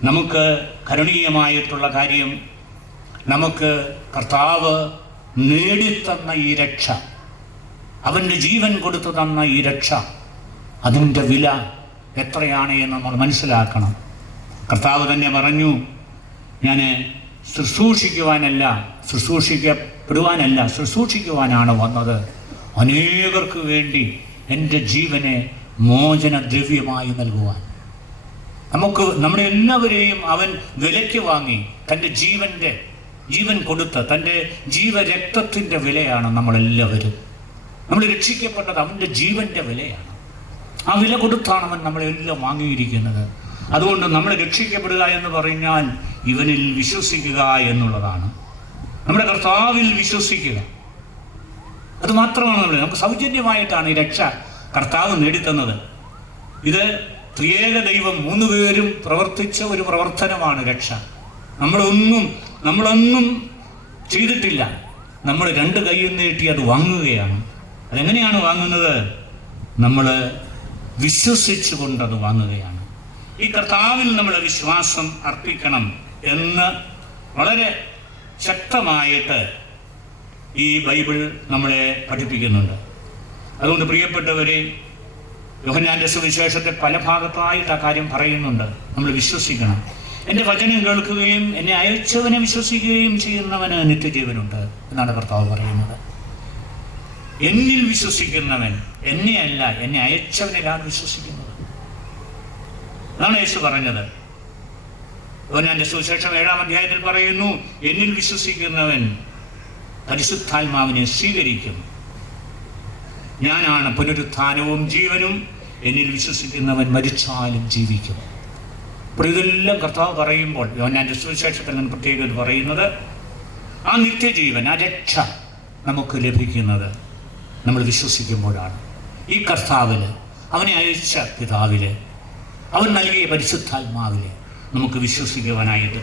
നമുക്ക് കരുണീയമായിട്ടുള്ള കാര്യം, നമുക്ക് കർത്താവ് നേടിത്തന്ന ഈ രക്ഷ, അവൻ്റെ ജീവൻ കൊടുത്തു തന്ന ഈ രക്ഷ, അതിൻ്റെ വില എത്രയാണ് എന്ന് നമ്മൾ മനസ്സിലാക്കണം. കർത്താവ് തന്നെ പറഞ്ഞു, ഞാൻ ശുശ്രൂഷിക്കുവാനാണ് വന്നത്. അനേകർക്ക് വേണ്ടി എൻ്റെ ജീവനെ മോചനദ്രവ്യമായി നൽകുവാൻ. നമ്മുടെ എല്ലാവരെയും അവൻ വിലയ്ക്ക് വാങ്ങി തൻ്റെ ജീവൻ്റെ ജീവൻ കൊടുത്ത തൻ്റെ ജീവരക്തത്തിൻ്റെ വിലയാണ് നമ്മളെല്ലാവരും. നമ്മൾ രക്ഷിക്കപ്പെട്ടത് അവൻ്റെ ജീവൻ്റെ വിലയാണ്. ആ വില കൊടുത്താണ് അവൻ നമ്മളെല്ലാം വാങ്ങിയിരിക്കുന്നത്. അതുകൊണ്ട് നമ്മൾ രക്ഷിക്കപ്പെടുക എന്ന് പറഞ്ഞാൽ ഇവനിൽ വിശ്വസിക്കുക എന്നുള്ളതാണ്. നമ്മുടെ കർത്താവിൽ വിശ്വസിക്കുക, അതുമാത്രമാണ് നമുക്ക് സൗജന്യമായിട്ടാണ് ഈ രക്ഷ കർത്താവ് നേടിത്തന്നത്. ഇത് ത്രിയേക ദൈവം 3 പേരും പ്രവർത്തിച്ച ഒരു പ്രവർത്തനമാണ് രക്ഷ. നമ്മളൊന്നും ചെയ്തിട്ടില്ല. നമ്മൾ 2 കൈയിൽ നീട്ടി അത് വാങ്ങുകയാണ്. അതെങ്ങനെയാണ് വാങ്ങുന്നത്? നമ്മൾ വിശ്വസിച്ചുകൊണ്ടത് വാങ്ങുകയാണ്. ഈ കർത്താവിൽ നമ്മൾ വിശ്വാസം അർപ്പിക്കണം എന്ന് വളരെ ശക്തമായിട്ട് ഈ ബൈബിൾ നമ്മളെ പഠിപ്പിക്കുന്നുണ്ട്. അതുകൊണ്ട് പ്രിയപ്പെട്ടവരെ, യോഹന്നാന്റെ സുവിശേഷത്തെ പല ഭാഗത്തായിട്ട് ആ കാര്യം പറയുന്നുണ്ട്. നമ്മൾ വിശ്വസിക്കണം. എൻ്റെ വചനം കേൾക്കുകയും എന്നെ അയച്ചവനെ വിശ്വസിക്കുകയും ചെയ്യുന്നവന് നിത്യജീവനുണ്ട് എന്നാണ് കർത്താവ് പറയുന്നത്. എന്നിൽ വിശ്വസിക്കുന്നവൻ എന്നെയല്ല, എന്നെ അയച്ചവനിലാണ് വിശ്വസിക്കുന്നത്. അതാണ് യേശു പറഞ്ഞത്. യോഹന്നാന്റെ സുവിശേഷം 7-ാം അധ്യായത്തിൽ പറയുന്നു, എന്നിൽ വിശ്വസിക്കുന്നവൻ പരിശുദ്ധാത്മാവിനെ സ്വീകരിക്കും. ഞാനാണ് പുനരുത്ഥാനവും ജീവനും, എന്നിൽ വിശ്വസിക്കുന്നവൻ മരിച്ചാലും ജീവിക്കും. അപ്പോൾ ഇതെല്ലാം കർത്താവ് പറയുമ്പോൾ യോഹന്നാന്റെ സുവിശേഷത്തിൽ നിന്ന് പ്രത്യേകം പറയുന്നത്, ആ നിത്യജീവൻ, ആ രക്ഷ നമുക്ക് ലഭിക്കുന്നത് നമ്മൾ വിശ്വസിക്കുമ്പോഴാണ്. ഈ കർത്താവിൽ, അവനെ അയച്ച പിതാവിൽ, അവൻ നൽകിയ പരിശുദ്ധാത്മാവിൽ നമുക്ക് വിശ്വസിക്കുവാനായിട്ട്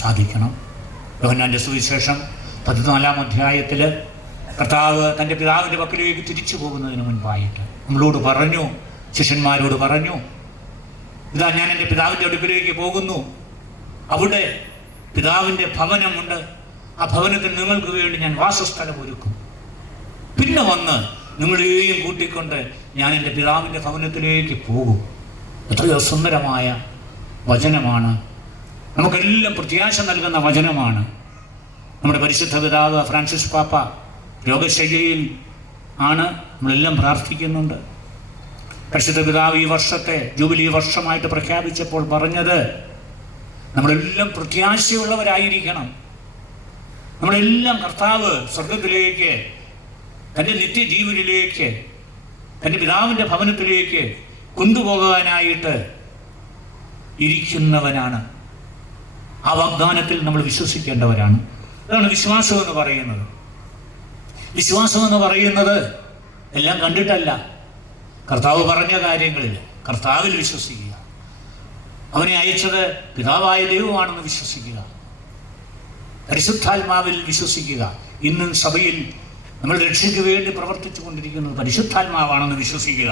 സാധിക്കണം. യോഹന്നാന്റെ സുവിശേഷം 14-ാം അധ്യായത്തിൽ കർത്താവ് തൻ്റെ പിതാവിൻ്റെ പക്കലേക്ക് തിരിച്ചു പോകുന്നതിന് മുൻപായിട്ട് നമ്മളോട് പറഞ്ഞു, ശിഷ്യന്മാരോട് പറഞ്ഞു, ഇതാ ഞാൻ എൻ്റെ പിതാവിൻ്റെ അടുക്കിലേക്ക് പോകുന്നു, അവിടെ പിതാവിൻ്റെ ഭവനമുണ്ട്, ആ ഭവനത്തിൽ നിങ്ങൾക്ക് വേണ്ടി ഞാൻ വാസസ്ഥലം ഒരുക്കും, പിന്നെ വന്ന് നിങ്ങളെയും കൂട്ടിക്കൊണ്ട് ഞാൻ എൻ്റെ പിതാവിൻ്റെ ഭവനത്തിലേക്ക് പോകും. എത്രയോ സുന്ദരമായ വചനമാണ്, നമുക്കെല്ലാം പ്രത്യാശ നൽകുന്ന വചനമാണ്. നമ്മുടെ പരിശുദ്ധ പിതാവ് ഫ്രാൻസിസ് പാപ്പ രോഗശയ്യയിൽ ആണ്, നമ്മളെല്ലാം പ്രാർത്ഥിക്കുന്നുണ്ട്. പരിശുദ്ധ പിതാവ് ഈ വർഷത്തെ ജൂബിലി വർഷമായിട്ട് പ്രഖ്യാപിച്ചപ്പോൾ പറഞ്ഞത്, നമ്മളെല്ലാം പ്രത്യാശയുള്ളവരായിരിക്കണം. നമ്മളെല്ലാം കർത്താവ് സ്വർഗത്തിലേക്ക്, തൻ്റെ നിത്യജീവനിലേക്ക്, തൻ്റെ പിതാവിൻ്റെ ഭവനത്തിലേക്ക് കൊണ്ടുപോകാനായിട്ട് ഇരിക്കുന്നവനാണ്. ആ വാഗ്ദാനത്തിൽ നമ്മൾ വിശ്വസിക്കേണ്ടവരാണ്. അതാണ് വിശ്വാസം എന്ന് പറയുന്നത്. വിശ്വാസം എന്ന് പറയുന്നത് എല്ലാം കണ്ടിട്ടല്ല, കർത്താവ് പറഞ്ഞ കാര്യങ്ങളിൽ കർത്താവിൽ വിശ്വസിക്കുക, അവനെ അയച്ചത് പിതാവായ ദൈവമാണെന്ന് വിശ്വസിക്കുക, പരിശുദ്ധാത്മാവിൽ വിശ്വസിക്കുക. ഇന്നും സഭയിൽ നമ്മൾ രക്ഷയ്ക്ക് വേണ്ടി പ്രവർത്തിച്ചു കൊണ്ടിരിക്കുന്നത് പരിശുദ്ധാത്മാവാണെന്ന് വിശ്വസിക്കുക.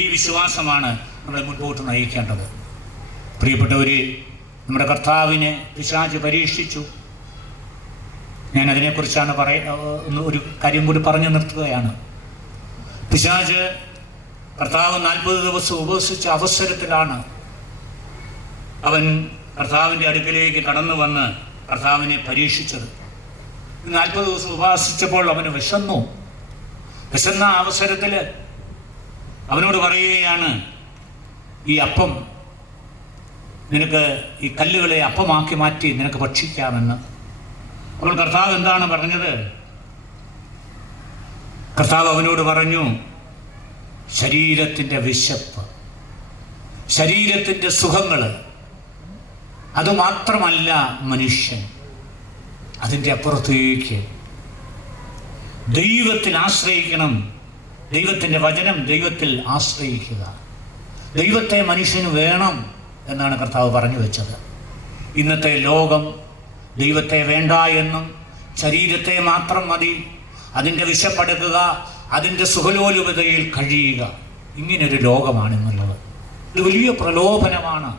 ഈ വിശ്വാസമാണ് നമ്മളെ മുൻപോട്ട് നയിക്കേണ്ടത്. പ്രിയപ്പെട്ടവരെ, നമ്മുടെ കർത്താവിനെ പിശാച് പരീക്ഷിച്ചു. ഞാൻ അതിനെക്കുറിച്ചാണ് ഒരു കാര്യം കൂടി പറഞ്ഞു നിർത്തുകയാണ്. പിശാച് കർത്താവ് 40 ദിവസം ഉപവസിച്ച അവസരത്തിലാണ് അവൻ കർത്താവിൻ്റെ അടുക്കിലേക്ക് കടന്നു വന്ന് കർത്താവിനെ പരീക്ഷിച്ചത്. 40 ദിവസം ഉപവസിച്ചപ്പോൾ അവന് വിശന്ന അവസരത്തിൽ അവനോട് പറയുകയാണ്, ഈ അപ്പം നിനക്ക്, ഈ കല്ലുകളെ അപ്പമാക്കി മാറ്റി നിനക്ക് ഭക്ഷിക്കാമെന്ന്. അപ്പോൾ കർത്താവ് എന്താണ് പറഞ്ഞത്? കർത്താവ് അവനോട് പറഞ്ഞു, ശരീരത്തിൻ്റെ വിശപ്പ്, ശരീരത്തിൻ്റെ സുഖങ്ങൾ, അതുമാത്രമല്ല മനുഷ്യൻ, അതിൻ്റെ അപ്പുറത്തേക്ക് ദൈവത്തിൽ ആശ്രയിക്കണം. ദൈവത്തിൻ്റെ വചനം, ദൈവത്തിൽ ആശ്രയിക്കുക. ദൈവത്തെ മനുഷ്യന് വേണം എന്നാണ് കർത്താവ് പറഞ്ഞു വെച്ചത്. ഇന്നത്തെ ലോകം ദൈവത്തെ വേണ്ട എന്നും ശരീരത്തെ മാത്രം മതി, അതിൻ്റെ വിശപ്പെടുക്കുക, അതിൻ്റെ സുഖലോലുപതയിൽ കഴിയുക, ഇങ്ങനൊരു ലോകമാണ് എന്നുള്ളത്. ഇത് വലിയ പ്രലോഭനമാണ്.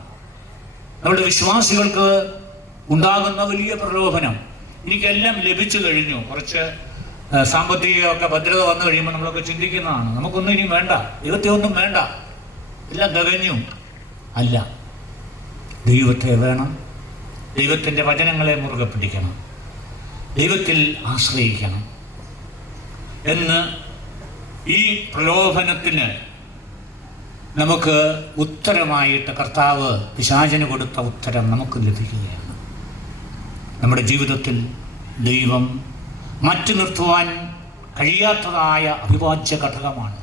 നമ്മുടെ വിശ്വാസികൾക്ക് ഉണ്ടാകുന്ന വലിയ പ്രലോഭനം. എനിക്കെല്ലാം ലഭിച്ചു കഴിഞ്ഞു, കുറച്ച് സാമ്പത്തികമൊക്കെ ഭദ്രത വന്നു കഴിയുമ്പോൾ നമ്മളൊക്കെ ചിന്തിക്കുന്നതാണ്, നമുക്കൊന്നും ഇനി വേണ്ട, ദൈവത്തെ ഒന്നും വേണ്ട, എല്ലാം തികഞ്ഞു. അല്ല, ദൈവത്തെ വേണം. ദൈവത്തിൻ്റെ വചനങ്ങളെ മുറുകെ പിടിക്കണം, ദൈവത്തിൽ ആശ്രയിക്കണം എന്ന് ഈ പ്രലോഭനത്തിന് നമുക്ക് ഉത്തരമായിട്ട് കർത്താവ് പിശാചിന് കൊടുത്ത ഉത്തരം നമുക്ക് ലഭിക്കുകയാണ്. നമ്മുടെ ജീവിതത്തിൽ ദൈവം മാറ്റി നിർത്തുവാൻ കഴിയാത്തതായ അവിഭാജ്യ ഘടകമാണ്.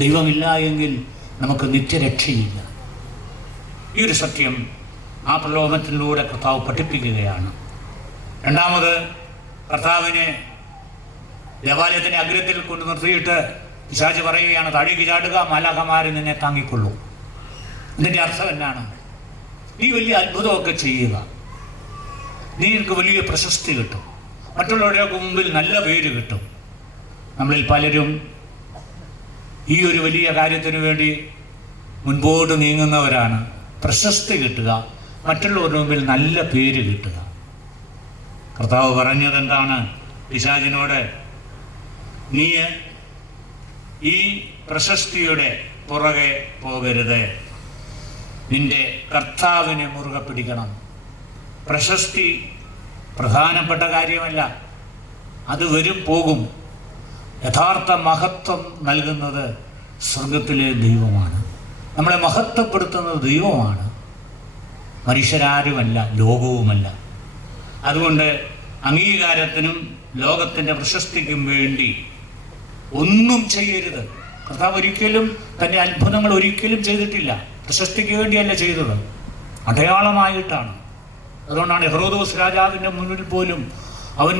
ദൈവമില്ല എങ്കിൽ നമുക്ക് നിത്യരക്ഷയില്ല. ഈ ഒരു സത്യം ആ പ്രലോഭനത്തിലൂടെ കർത്താവ് പഠിപ്പിക്കുകയാണ്. രണ്ടാമത്, കർത്താവിനെ ദേവാലയത്തിൻ്റെ അഗ്രത്തിൽ കൊണ്ട് നിർത്തിയിട്ട് പിശാച് പറയുകയാണ്, താഴേക്ക് ചാടുക, മാലാഖമാര് നിന്നെ താങ്ങിക്കൊള്ളൂ. ഇതിൻ്റെ അർത്ഥം എന്നാണ്? നീ വലിയ അത്ഭുതമൊക്കെ ചെയ്യുക, നിനക്ക് വലിയ പ്രശസ്തി കിട്ടും, മറ്റുള്ളവരുടെയൊക്കെ മുമ്പിൽ നല്ല പേര് കിട്ടും. നമ്മളിൽ പലരും ഈ ഒരു വലിയ കാര്യത്തിന് വേണ്ടി മുൻപോട്ട് നീങ്ങുന്നവരാണ്. പ്രശസ്തി കിട്ടുക, മറ്റുള്ളവരുടെ മുമ്പിൽ നല്ല പേര് കിട്ടുക. കർത്താവ് പറഞ്ഞത് എന്താണ് പിശാചിനോട്? നീ ഈ പ്രശസ്തിയുടെ പുറകെ പോകരുത്, നിന്റെ കർത്താവിനെ മുറുകെ പിടിക്കണം. പ്രശസ്തി പ്രധാനപ്പെട്ട കാര്യമല്ല, അത് വരും പോകും. യഥാർത്ഥ മഹത്വം നൽകുന്നത് സ്വർഗത്തിലെ ദൈവമാണ്. നമ്മളെ മഹത്വപ്പെടുത്തുന്നത് ദൈവമാണ്, മനുഷ്യരാരുമല്ല, ലോകവുമല്ല. അതുകൊണ്ട് അംഗീകാരത്തിനും ലോകത്തിൻ്റെ പ്രശസ്തിക്കും വേണ്ടി ഒന്നും ചെയ്യരുത്. കർത്താവ് ഒരിക്കലും തൻ്റെ അത്ഭുതങ്ങൾ ഒരിക്കലും ചെയ്തിട്ടില്ല പ്രശസ്തിക്ക് വേണ്ടിയല്ല ചെയ്തത്, അടയാളമായിട്ടാണ്. അതുകൊണ്ടാണ് ഹെറോദോസ് രാജാവിൻ്റെ മുന്നിൽ പോലും അവൻ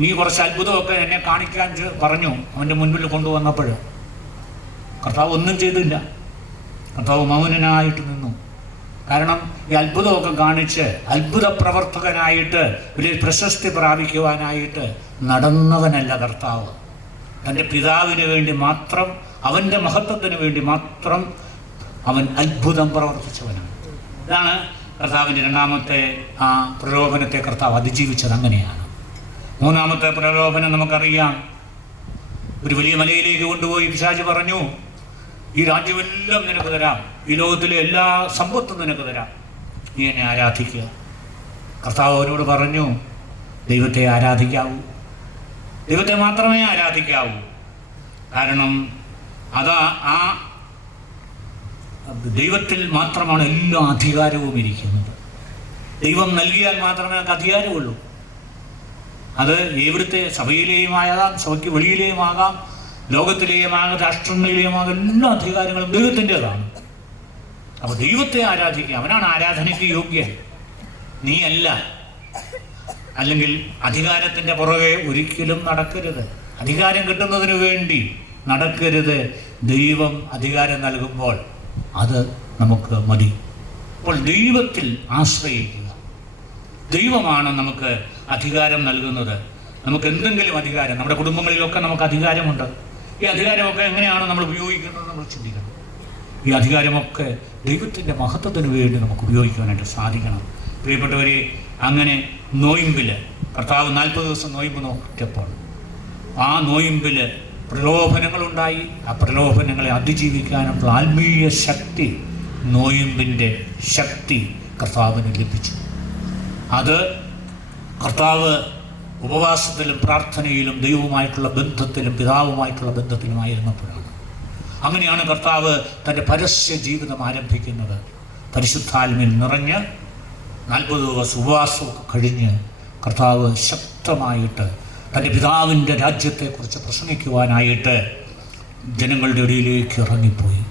നീ കുറച്ച് അത്ഭുതമൊക്കെ എന്നെ കാണിക്കാൻ പറഞ്ഞു. അവൻ്റെ മുൻപിൽ കൊണ്ടുവന്നപ്പോൾ കർത്താവ് ഒന്നും ചെയ്തില്ല. കർത്താവ് മൗനനായിട്ട് നിന്നു. കാരണം ഈ അത്ഭുതമൊക്കെ കാണിച്ച് അത്ഭുത പ്രവർത്തകനായിട്ട് വലിയ പ്രശസ്തി പ്രാപിക്കുവാനായിട്ട് നടന്നവനല്ല കർത്താവ്. തൻ്റെ പിതാവിന് വേണ്ടി മാത്രം, അവൻ്റെ മഹത്വത്തിന് വേണ്ടി മാത്രം അവൻ അത്ഭുതം പ്രവർത്തിച്ചവനാണ്. ഇതാണ് കർത്താവിൻ്റെ രണ്ടാമത്തെ ആ പ്രലോഭനത്തെ കർത്താവ് അതിജീവിച്ചത്. അങ്ങനെയാണ്. മൂന്നാമത്തെ പ്രലോഭനം നമുക്കറിയാം. ഒരു വലിയ മലയിലേക്ക് കൊണ്ടുപോയി പിശാച് പറഞ്ഞു, ഈ രാജ്യമെല്ലാം നിനക്ക് തരാം, ഈ ലോകത്തിലെ എല്ലാ സമ്പത്തും നിനക്ക് തരാം, നീ എന്നെ ആരാധിക്കുക. കർത്താവ് അവനോട് പറഞ്ഞു, ദൈവത്തെ ആരാധിക്കാവൂ, ദൈവത്തെ മാത്രമേ ആരാധിക്കാവൂ. കാരണം അതാ ആ ദൈവത്തിൽ മാത്രമാണ് എല്ലാ അധികാരവും ഇരിക്കുന്നത്. ദൈവം നൽകിയാൽ മാത്രമേ നമുക്ക് അധികാരമുള്ളൂ. അത് എവിടുത്തെ സഭയിലെയും ആകാം, സഭയ്ക്ക് വെളിയിലെയും ആകാം, ലോകത്തിലെയും ആകാം, രാഷ്ട്രങ്ങളിലെയും ആകാം, എല്ലാ അധികാരങ്ങളും ദൈവത്തിൻ്റെതാണ്. അപ്പോൾ ദൈവത്തെ ആരാധിക്കുക, അവനാണ് ആരാധനയ്ക്ക് യോഗ്യൻ, നീ അല്ല. അല്ലെങ്കിൽ അധികാരത്തിൻ്റെ പുറകെ ഒരിക്കലും നടക്കരുത്, അധികാരം കിട്ടുന്നതിന് വേണ്ടി നടക്കരുത്. ദൈവം അധികാരം നൽകുമ്പോൾ അത് നമുക്ക് മതി. അപ്പോൾ ദൈവത്തിൽ ആശ്രയിക്കുക. ദൈവമാണ് നമുക്ക് അധികാരം നൽകുന്നത്. നമുക്ക് എന്തെങ്കിലും അധികാരം, നമ്മുടെ കുടുംബങ്ങളിലൊക്കെ നമുക്ക് അധികാരമുണ്ട്. ഈ അധികാരമൊക്കെ എങ്ങനെയാണ് നമ്മൾ ഉപയോഗിക്കുന്നത് നമ്മൾ ചിന്തിക്കണം. ഈ അധികാരമൊക്കെ ദൈവത്തിൻ്റെ മഹത്വത്തിന് വേണ്ടി നമുക്ക് ഉപയോഗിക്കാനായിട്ട് സാധിക്കണം. പ്രിയപ്പെട്ടവരെ, അങ്ങനെ നോയിമ്പിൽ കർത്താവ് 40 ദിവസം നോയിമ്പ് നോക്കിയപ്പോൾ ആ നോയിമ്പിൽ പ്രലോഭനങ്ങളുണ്ടായി. ആ പ്രലോഭനങ്ങളെ അതിജീവിക്കാനുള്ള ആത്മീയ ശക്തി, നോയിമ്പിൻ്റെ ശക്തി കർത്താവിന് ലഭിച്ചു. അത് കർത്താവ് ഉപവാസത്തിലും പ്രാർത്ഥനയിലും ദൈവവുമായിട്ടുള്ള ബന്ധത്തിലും പിതാവുമായിട്ടുള്ള ബന്ധത്തിലുമായിരുന്നപ്പോഴാണ്. അങ്ങനെയാണ് കർത്താവ് തൻ്റെ പരസ്യ ജീവിതം ആരംഭിക്കുന്നത്. പരിശുദ്ധാത്മാവിൽ നിറഞ്ഞ് 40 ദിവസം ഉപവാസമൊക്കെ കഴിഞ്ഞ് കർത്താവ് ശക്തമായിട്ട് തൻ്റെ പിതാവിൻ്റെ രാജ്യത്തെക്കുറിച്ച് പ്രസംഗിക്കുവാനായിട്ട് ജനങ്ങളുടെ ഇടയിലേക്ക് ഇറങ്ങിപ്പോയി.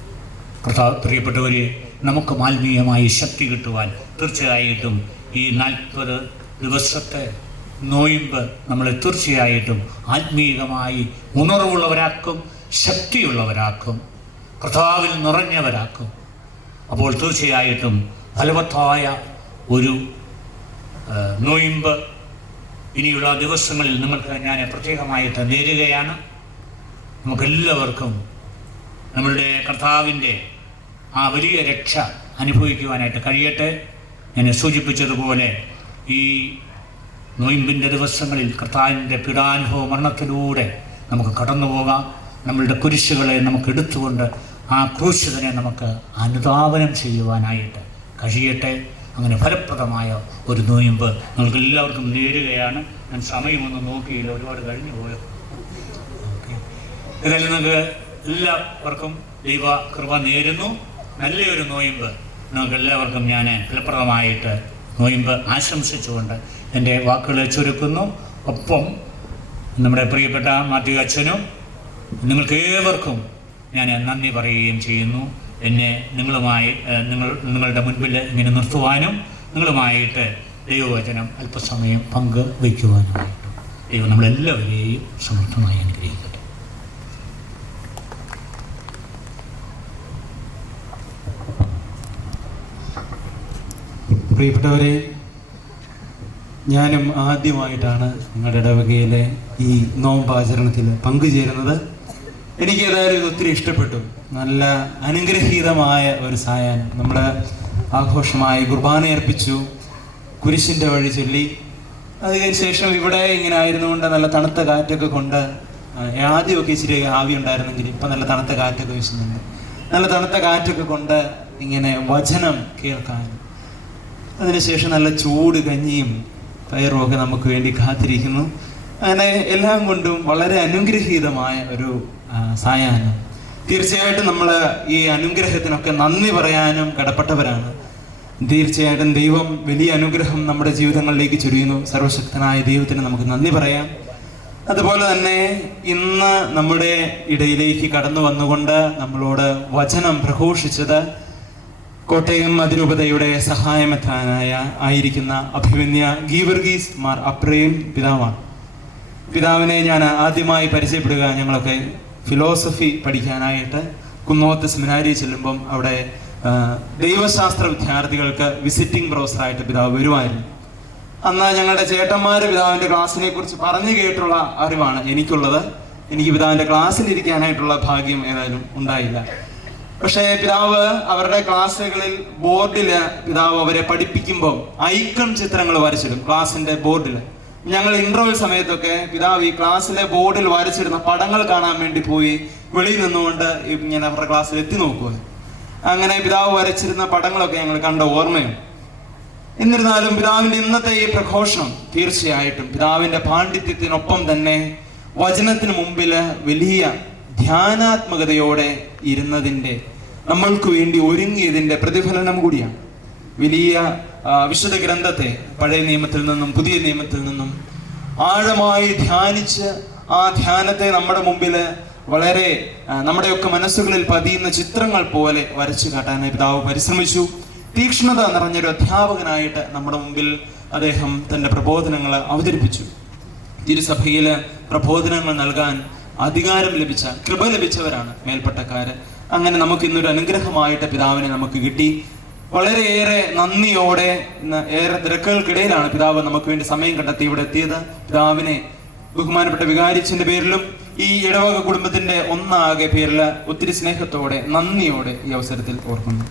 കർത്താവ്, പ്രിയപ്പെട്ടവരെ, നമുക്ക് ആത്മീയമായി ശക്തി കിട്ടുവാൻ തീർച്ചയായിട്ടും ഈ 40 ദിവസത്തെ നോയിമ്പ് നമ്മളെ തീർച്ചയായിട്ടും ആത്മീയമായി ഉണർവുള്ളവരാക്കും, ശക്തിയുള്ളവരാക്കും, കർത്താവിൽ നിറഞ്ഞവരാക്കും. അപ്പോൾ തീർച്ചയായിട്ടും ഫലവത്തായ ഒരു നോയിമ്പ് ഇനിയുള്ള ദിവസങ്ങളിൽ നിങ്ങൾക്ക് ഞാൻ പ്രത്യേകമായിട്ട് നേരുകയാണ്. നമുക്കെല്ലാവർക്കും നമ്മളുടെ കർത്താവിൻ്റെ ആ വലിയ രക്ഷ അനുഭവിക്കുവാനായിട്ട് കഴിയട്ടെ. ഞാൻ സൂചിപ്പിച്ചതുപോലെ ഈ നോയിമ്പിൻ്റെ ദിവസങ്ങളിൽ കർത്താവിൻ്റെ പീഡാനുഭവ മരണത്തിലൂടെ നമുക്ക് കടന്നു പോകാം. നമ്മളുടെ കുരിശുകളെ നമുക്ക് എടുത്തുകൊണ്ട് ആ ക്രൂശിതനെ നമുക്ക് അനുധാവനം ചെയ്യുവാനായിട്ട് കഴിയട്ടെ. അങ്ങനെ ഫലപ്രദമായ ഒരു നോയിമ്പ് നിങ്ങൾക്ക് എല്ലാവർക്കും നേരുകയാണ്. ഞാൻ സമയമൊന്നും നോക്കിയില്ല, ഒരുപാട് കഴിഞ്ഞു പോയോ. ഓക്കെ, ഇതെല്ലാം നിങ്ങൾക്ക് എല്ലാവർക്കും ദൈവ കൃപ നേരുന്നു. നല്ലൊരു നോയിമ്പ് നിങ്ങൾക്ക് എല്ലാവർക്കും ഞാൻ ഫലപ്രദമായിട്ട് നോയിമ്പ് ആശംസിച്ചുകൊണ്ട് എൻ്റെ വാക്കുകളെ ചുരുക്കുന്നു. ഒപ്പം നമ്മുടെ പ്രിയപ്പെട്ട മാത്യു അച്ഛനും നിങ്ങൾക്ക് ഏവർക്കും ഞാൻ നന്ദി പറയുകയും ചെയ്യുന്നു. എന്നെ നിങ്ങളുടെ മുൻപിൽ ഇങ്ങനെ നിർത്തുവാനും നിങ്ങളുമായിട്ട് ദൈവവചനം അല്പസമയം പങ്കുവയ്ക്കുവാനുമായിട്ട് ദൈവം നമ്മളെല്ലാവരെയും സമൃദ്ധമായി അനുഗ്രഹിക്കട്ടെ. പ്രിയപ്പെട്ടവരെ, ഞാനും ആദ്യമായിട്ടാണ് നിങ്ങളുടെ ഇടവകയിലെ ഈ നോമ്പാചരണത്തിൽ പങ്കുചേരുന്നത്. എനിക്ക് ഏതായാലും ഇത് ഒത്തിരി ഇഷ്ടപ്പെട്ടു. നല്ല അനുഗ്രഹീതമായ ഒരു സായാഹ്നം. നമ്മൾ ആഘോഷമായി കുർബാന അർപ്പിച്ചു, കുരിശിൻ്റെ വഴി ചൊല്ലി. അതിന് ശേഷം ഇവിടെ ഇങ്ങനെ ആയിരുന്നുകൊണ്ട് നല്ല തണുത്ത കാറ്റൊക്കെ കൊണ്ട്, ആദ്യമൊക്കെ ഇച്ചിരി ആവി ഉണ്ടായിരുന്നെങ്കിൽ ഇപ്പം നല്ല തണുത്ത കാറ്റൊക്കെ വീശുന്നുണ്ട്. നല്ല തണുത്ത കാറ്റൊക്കെ കൊണ്ട് ഇങ്ങനെ വചനം കേൾക്കാൻ, അതിനുശേഷം നല്ല ചൂട് കഞ്ഞിയും പയറും ഒക്കെ നമുക്ക് വേണ്ടി കാത്തിരിക്കുന്നു. അങ്ങനെ എല്ലാം കൊണ്ടും വളരെ അനുഗ്രഹീതമായ ഒരു സായാഹ്നം. തീർച്ചയായിട്ടും നമ്മൾ ഈ അനുഗ്രഹത്തിനൊക്കെ നന്ദി പറയാനും കടപ്പെട്ടവരാണ്. തീർച്ചയായിട്ടും ദൈവം വലിയ അനുഗ്രഹം നമ്മുടെ ജീവിതങ്ങളിലേക്ക് ചൊരിയുന്നു. സർവശക്തനായ ദൈവത്തിന് നമുക്ക് നന്ദി പറയാം. അതുപോലെ തന്നെ ഇന്ന് നമ്മുടെ ഇടയിലേക്ക് കടന്നു വന്നുകൊണ്ട് നമ്മളോട് വചനം പ്രഘോഷിച്ചത് കോട്ടയം അതിരൂപതയുടെ സഹായമെത്താനായ ആയിരിക്കുന്ന അഭിമന്യ ഗീവർഗീസ് മാർ അപ്രേം പിതാവാണ്. പിതാവിനെ ഞാൻ ആദ്യമായി പരിചയപ്പെടുക, ഞങ്ങളൊക്കെ ഫിലോസഫി പഠിക്കാനായിട്ട് കുന്നോത്ത് സെമിനാരി ചെല്ലുമ്പം അവിടെ ദൈവശാസ്ത്ര വിദ്യാർത്ഥികൾക്ക് വിസിറ്റിംഗ് പ്രൊഫസറായിട്ട് പിതാവ് വരുമായിരുന്നു. അന്ന് ഞങ്ങളുടെ ചേട്ടന്മാർ പിതാവിൻ്റെ ക്ലാസ്സിനെ കുറിച്ച് പറഞ്ഞു കേട്ടുള്ള അറിവാണ് എനിക്കുള്ളത്. എനിക്ക് പിതാവിൻ്റെ ക്ലാസ്സിലിരിക്കാനായിട്ടുള്ള ഭാഗ്യം ഏതായാലും ഉണ്ടായില്ല. പക്ഷേ പിതാവ് അവരുടെ ക്ലാസ്സുകളിൽ ബോർഡിൽ പിതാവ് അവരെ പഠിപ്പിക്കുമ്പോൾ ഐക്കൺ ചിത്രങ്ങൾ വരച്ചിടും ക്ലാസ്സിൻ്റെ ബോർഡിൽ. ഞങ്ങൾ ഇന്റർവെൽ സമയത്തൊക്കെ പിതാവ് ഈ ക്ലാസ്സിലെ ബോർഡിൽ വരച്ചിടുന്ന പടങ്ങൾ കാണാൻ വേണ്ടി പോയി വെളിയിൽ നിന്നുകൊണ്ട് ഇങ്ങനെ അവരുടെ ക്ലാസ്സിൽ എത്തി നോക്കുക. അങ്ങനെ പിതാവ് വരച്ചിരുന്ന പടങ്ങളൊക്കെ ഞങ്ങൾ കണ്ട ഓർമ്മയും. എന്നിരുന്നാലും പിതാവിൻ്റെ ഇന്നത്തെ ഈ പ്രഘോഷണം തീർച്ചയായിട്ടും പിതാവിൻ്റെ പാണ്ഡിത്യത്തിനൊപ്പം തന്നെ വചനത്തിന് മുമ്പിൽ വലിയ ധ്യാനാത്മകതയോടെ ഇരുന്നതിൻ്റെ, നമ്മൾക്ക് വേണ്ടി ഒരുങ്ങിയതിൻ്റെ പ്രതിഫലനം കൂടിയാണ്. വലിയ വിശുദ്ധ ഗ്രന്ഥത്തെ പഴയ നിയമത്തിൽ നിന്നും പുതിയ നിയമത്തിൽ നിന്നും ആഴമായി ധ്യാനിച്ച് ആ ധ്യാനത്തെ നമ്മുടെ മുമ്പിൽ വളരെ നമ്മുടെയൊക്കെ മനസ്സുകളിൽ പതിയുന്ന ചിത്രങ്ങൾ പോലെ വരച്ചു കാട്ടാനായി പിതാവ് പരിശ്രമിച്ചു. തീക്ഷ്ണത നിറഞ്ഞൊരു അധ്യാപകനായിട്ട് നമ്മുടെ മുമ്പിൽ അദ്ദേഹം തൻ്റെ പ്രബോധനങ്ങൾ അവതരിപ്പിച്ചു. തിരുസഭയിൽ പ്രബോധനങ്ങൾ നൽകാൻ അധികാരം ലഭിച്ച, കൃപ ലഭിച്ചവരാണ് മേൽപ്പട്ടക്കാര്. അങ്ങനെ നമുക്ക് ഇന്നൊരു അനുഗ്രഹമായിട്ട് പിതാവിനെ നമുക്ക് കിട്ടി. വളരെയേറെ നന്ദിയോടെ, ഏറെ തിരക്കുകൾക്കിടയിലാണ് പിതാവ് നമുക്ക് വേണ്ടി സമയം കണ്ടെത്തി ഇവിടെ എത്തിയത്. പിതാവിനെ ബഹുമാനപ്പെട്ട വികാരിച്ചന്റെ പേരിലും ഈ ഇടവക കുടുംബത്തിന്റെ ഒന്നാകെ പേരിൽ ഒത്തിരി സ്നേഹത്തോടെ, നന്ദിയോടെ ഈ അവസരത്തിൽ ഓർക്കുന്നു.